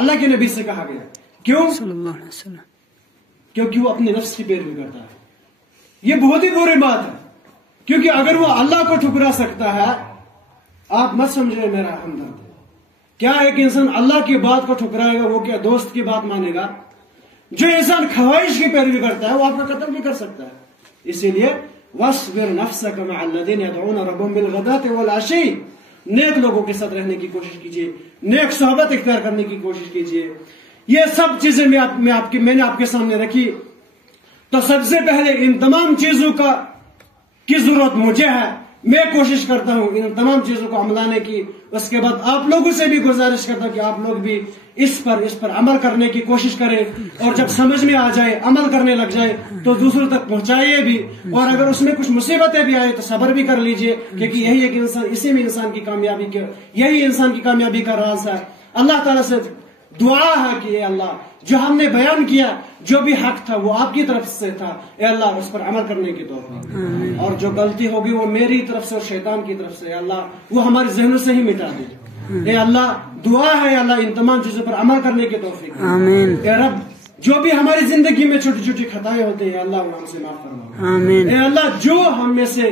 اللہ کے نبی سے کہا گیا. کیوں؟ صلی اللہ علیہ وسلم. کیونکہ وہ اپنے نفس کی پیروی کرتا ہے. یہ بہت ہی بری بات ہے، کیونکہ اگر وہ اللہ کو ٹھکرا سکتا ہے، آپ مت سمجھے میرا ہمدرد. کیا ایک انسان اللہ کی بات کو ٹھکرائے گا، وہ کیا دوست کی بات مانے گا؟ جو انسان خواہش کی پیروی کرتا ہے وہ آپ کا قتل بھی کر سکتا ہے. اسی لیے وَاصْبِرْ نَفْسَكَ مَعَ الَّذِينَ يَدْعُونَ رَبَّهُمْ بِالْغَدَاةِ وَالْعَشِيِّ. نیک لوگوں کے ساتھ رہنے کی کوشش کیجیے، نیک صحبت اختیار کرنے کی کوشش کیجیے. یہ سب چیزیں میں نے آپ کے سامنے رکھی. تو سب سے پہلے ان تمام چیزوں کی ضرورت مجھے ہے. میں کوشش کرتا ہوں ان تمام چیزوں کو عملانے کی. اس کے بعد آپ لوگوں سے بھی گزارش کرتا ہوں کہ آپ لوگ بھی اس پر عمل کرنے کی کوشش کریں، اور جب سمجھ میں آ جائے، عمل کرنے لگ جائے تو دوسروں تک پہنچائیے بھی. اور اگر اس میں کچھ مصیبتیں بھی آئے تو صبر بھی کر لیجئے، کیونکہ یہی ایک انسان، اسی میں انسان کی کامیابی کا راز ہے. اللہ تعالیٰ سے دعا ہے کہ اے اللہ، جو ہم نے بیان کیا، جو بھی حق تھا وہ آپ کی طرف سے تھا، اے اللہ اس پر عمل کرنے کی توفیق. اور جو غلطی ہوگی وہ میری طرف سے اور شیطان کی طرف سے، اے اللہ وہ ہمارے ذہنوں سے ہی مٹا دے. اے اللہ دعا ہے، اے اللہ ان تمام چیزوں پر عمل کرنے کی توفیق. آمین. اے رب جو بھی ہماری زندگی میں چھوٹی چھوٹی خطائیں ہوتے ہیں، اللہ وہ ہم سے معاف فرما. آمین. اے اللہ جو ہم میں سے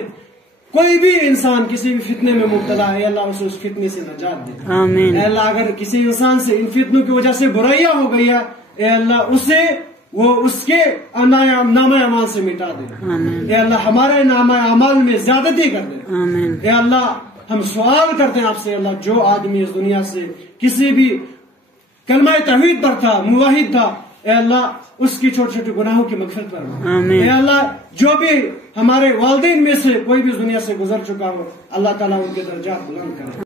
کوئی بھی انسان کسی بھی فتنے میں مبتلا ہے، اے اللہ اسے اس فتنے سے نجات دے. آمین. اے اللہ اگر کسی انسان سے ان فتنوں کی وجہ سے برائیاں ہو گئی ہے، اے اللہ اسے وہ اس کے نامہ اعمال سے مٹا دے. آمین. اے اللہ ہمارے نامہ اعمال میں زیادتی کر دے. آمین. اے اللہ ہم سوال کرتے ہیں آپ سے، اللہ جو آدمی اس دنیا سے کسی بھی کلمہ توحید پر تھا، موحد تھا، اے اللہ اس کی چھوٹی چھوٹی گناہوں کی مغفرت فرما. آمین. اے اللہ جو بھی ہمارے والدین میں سے کوئی بھی دنیا سے گزر چکا ہو، اللہ تعالیٰ ان کے درجات بلند کرے.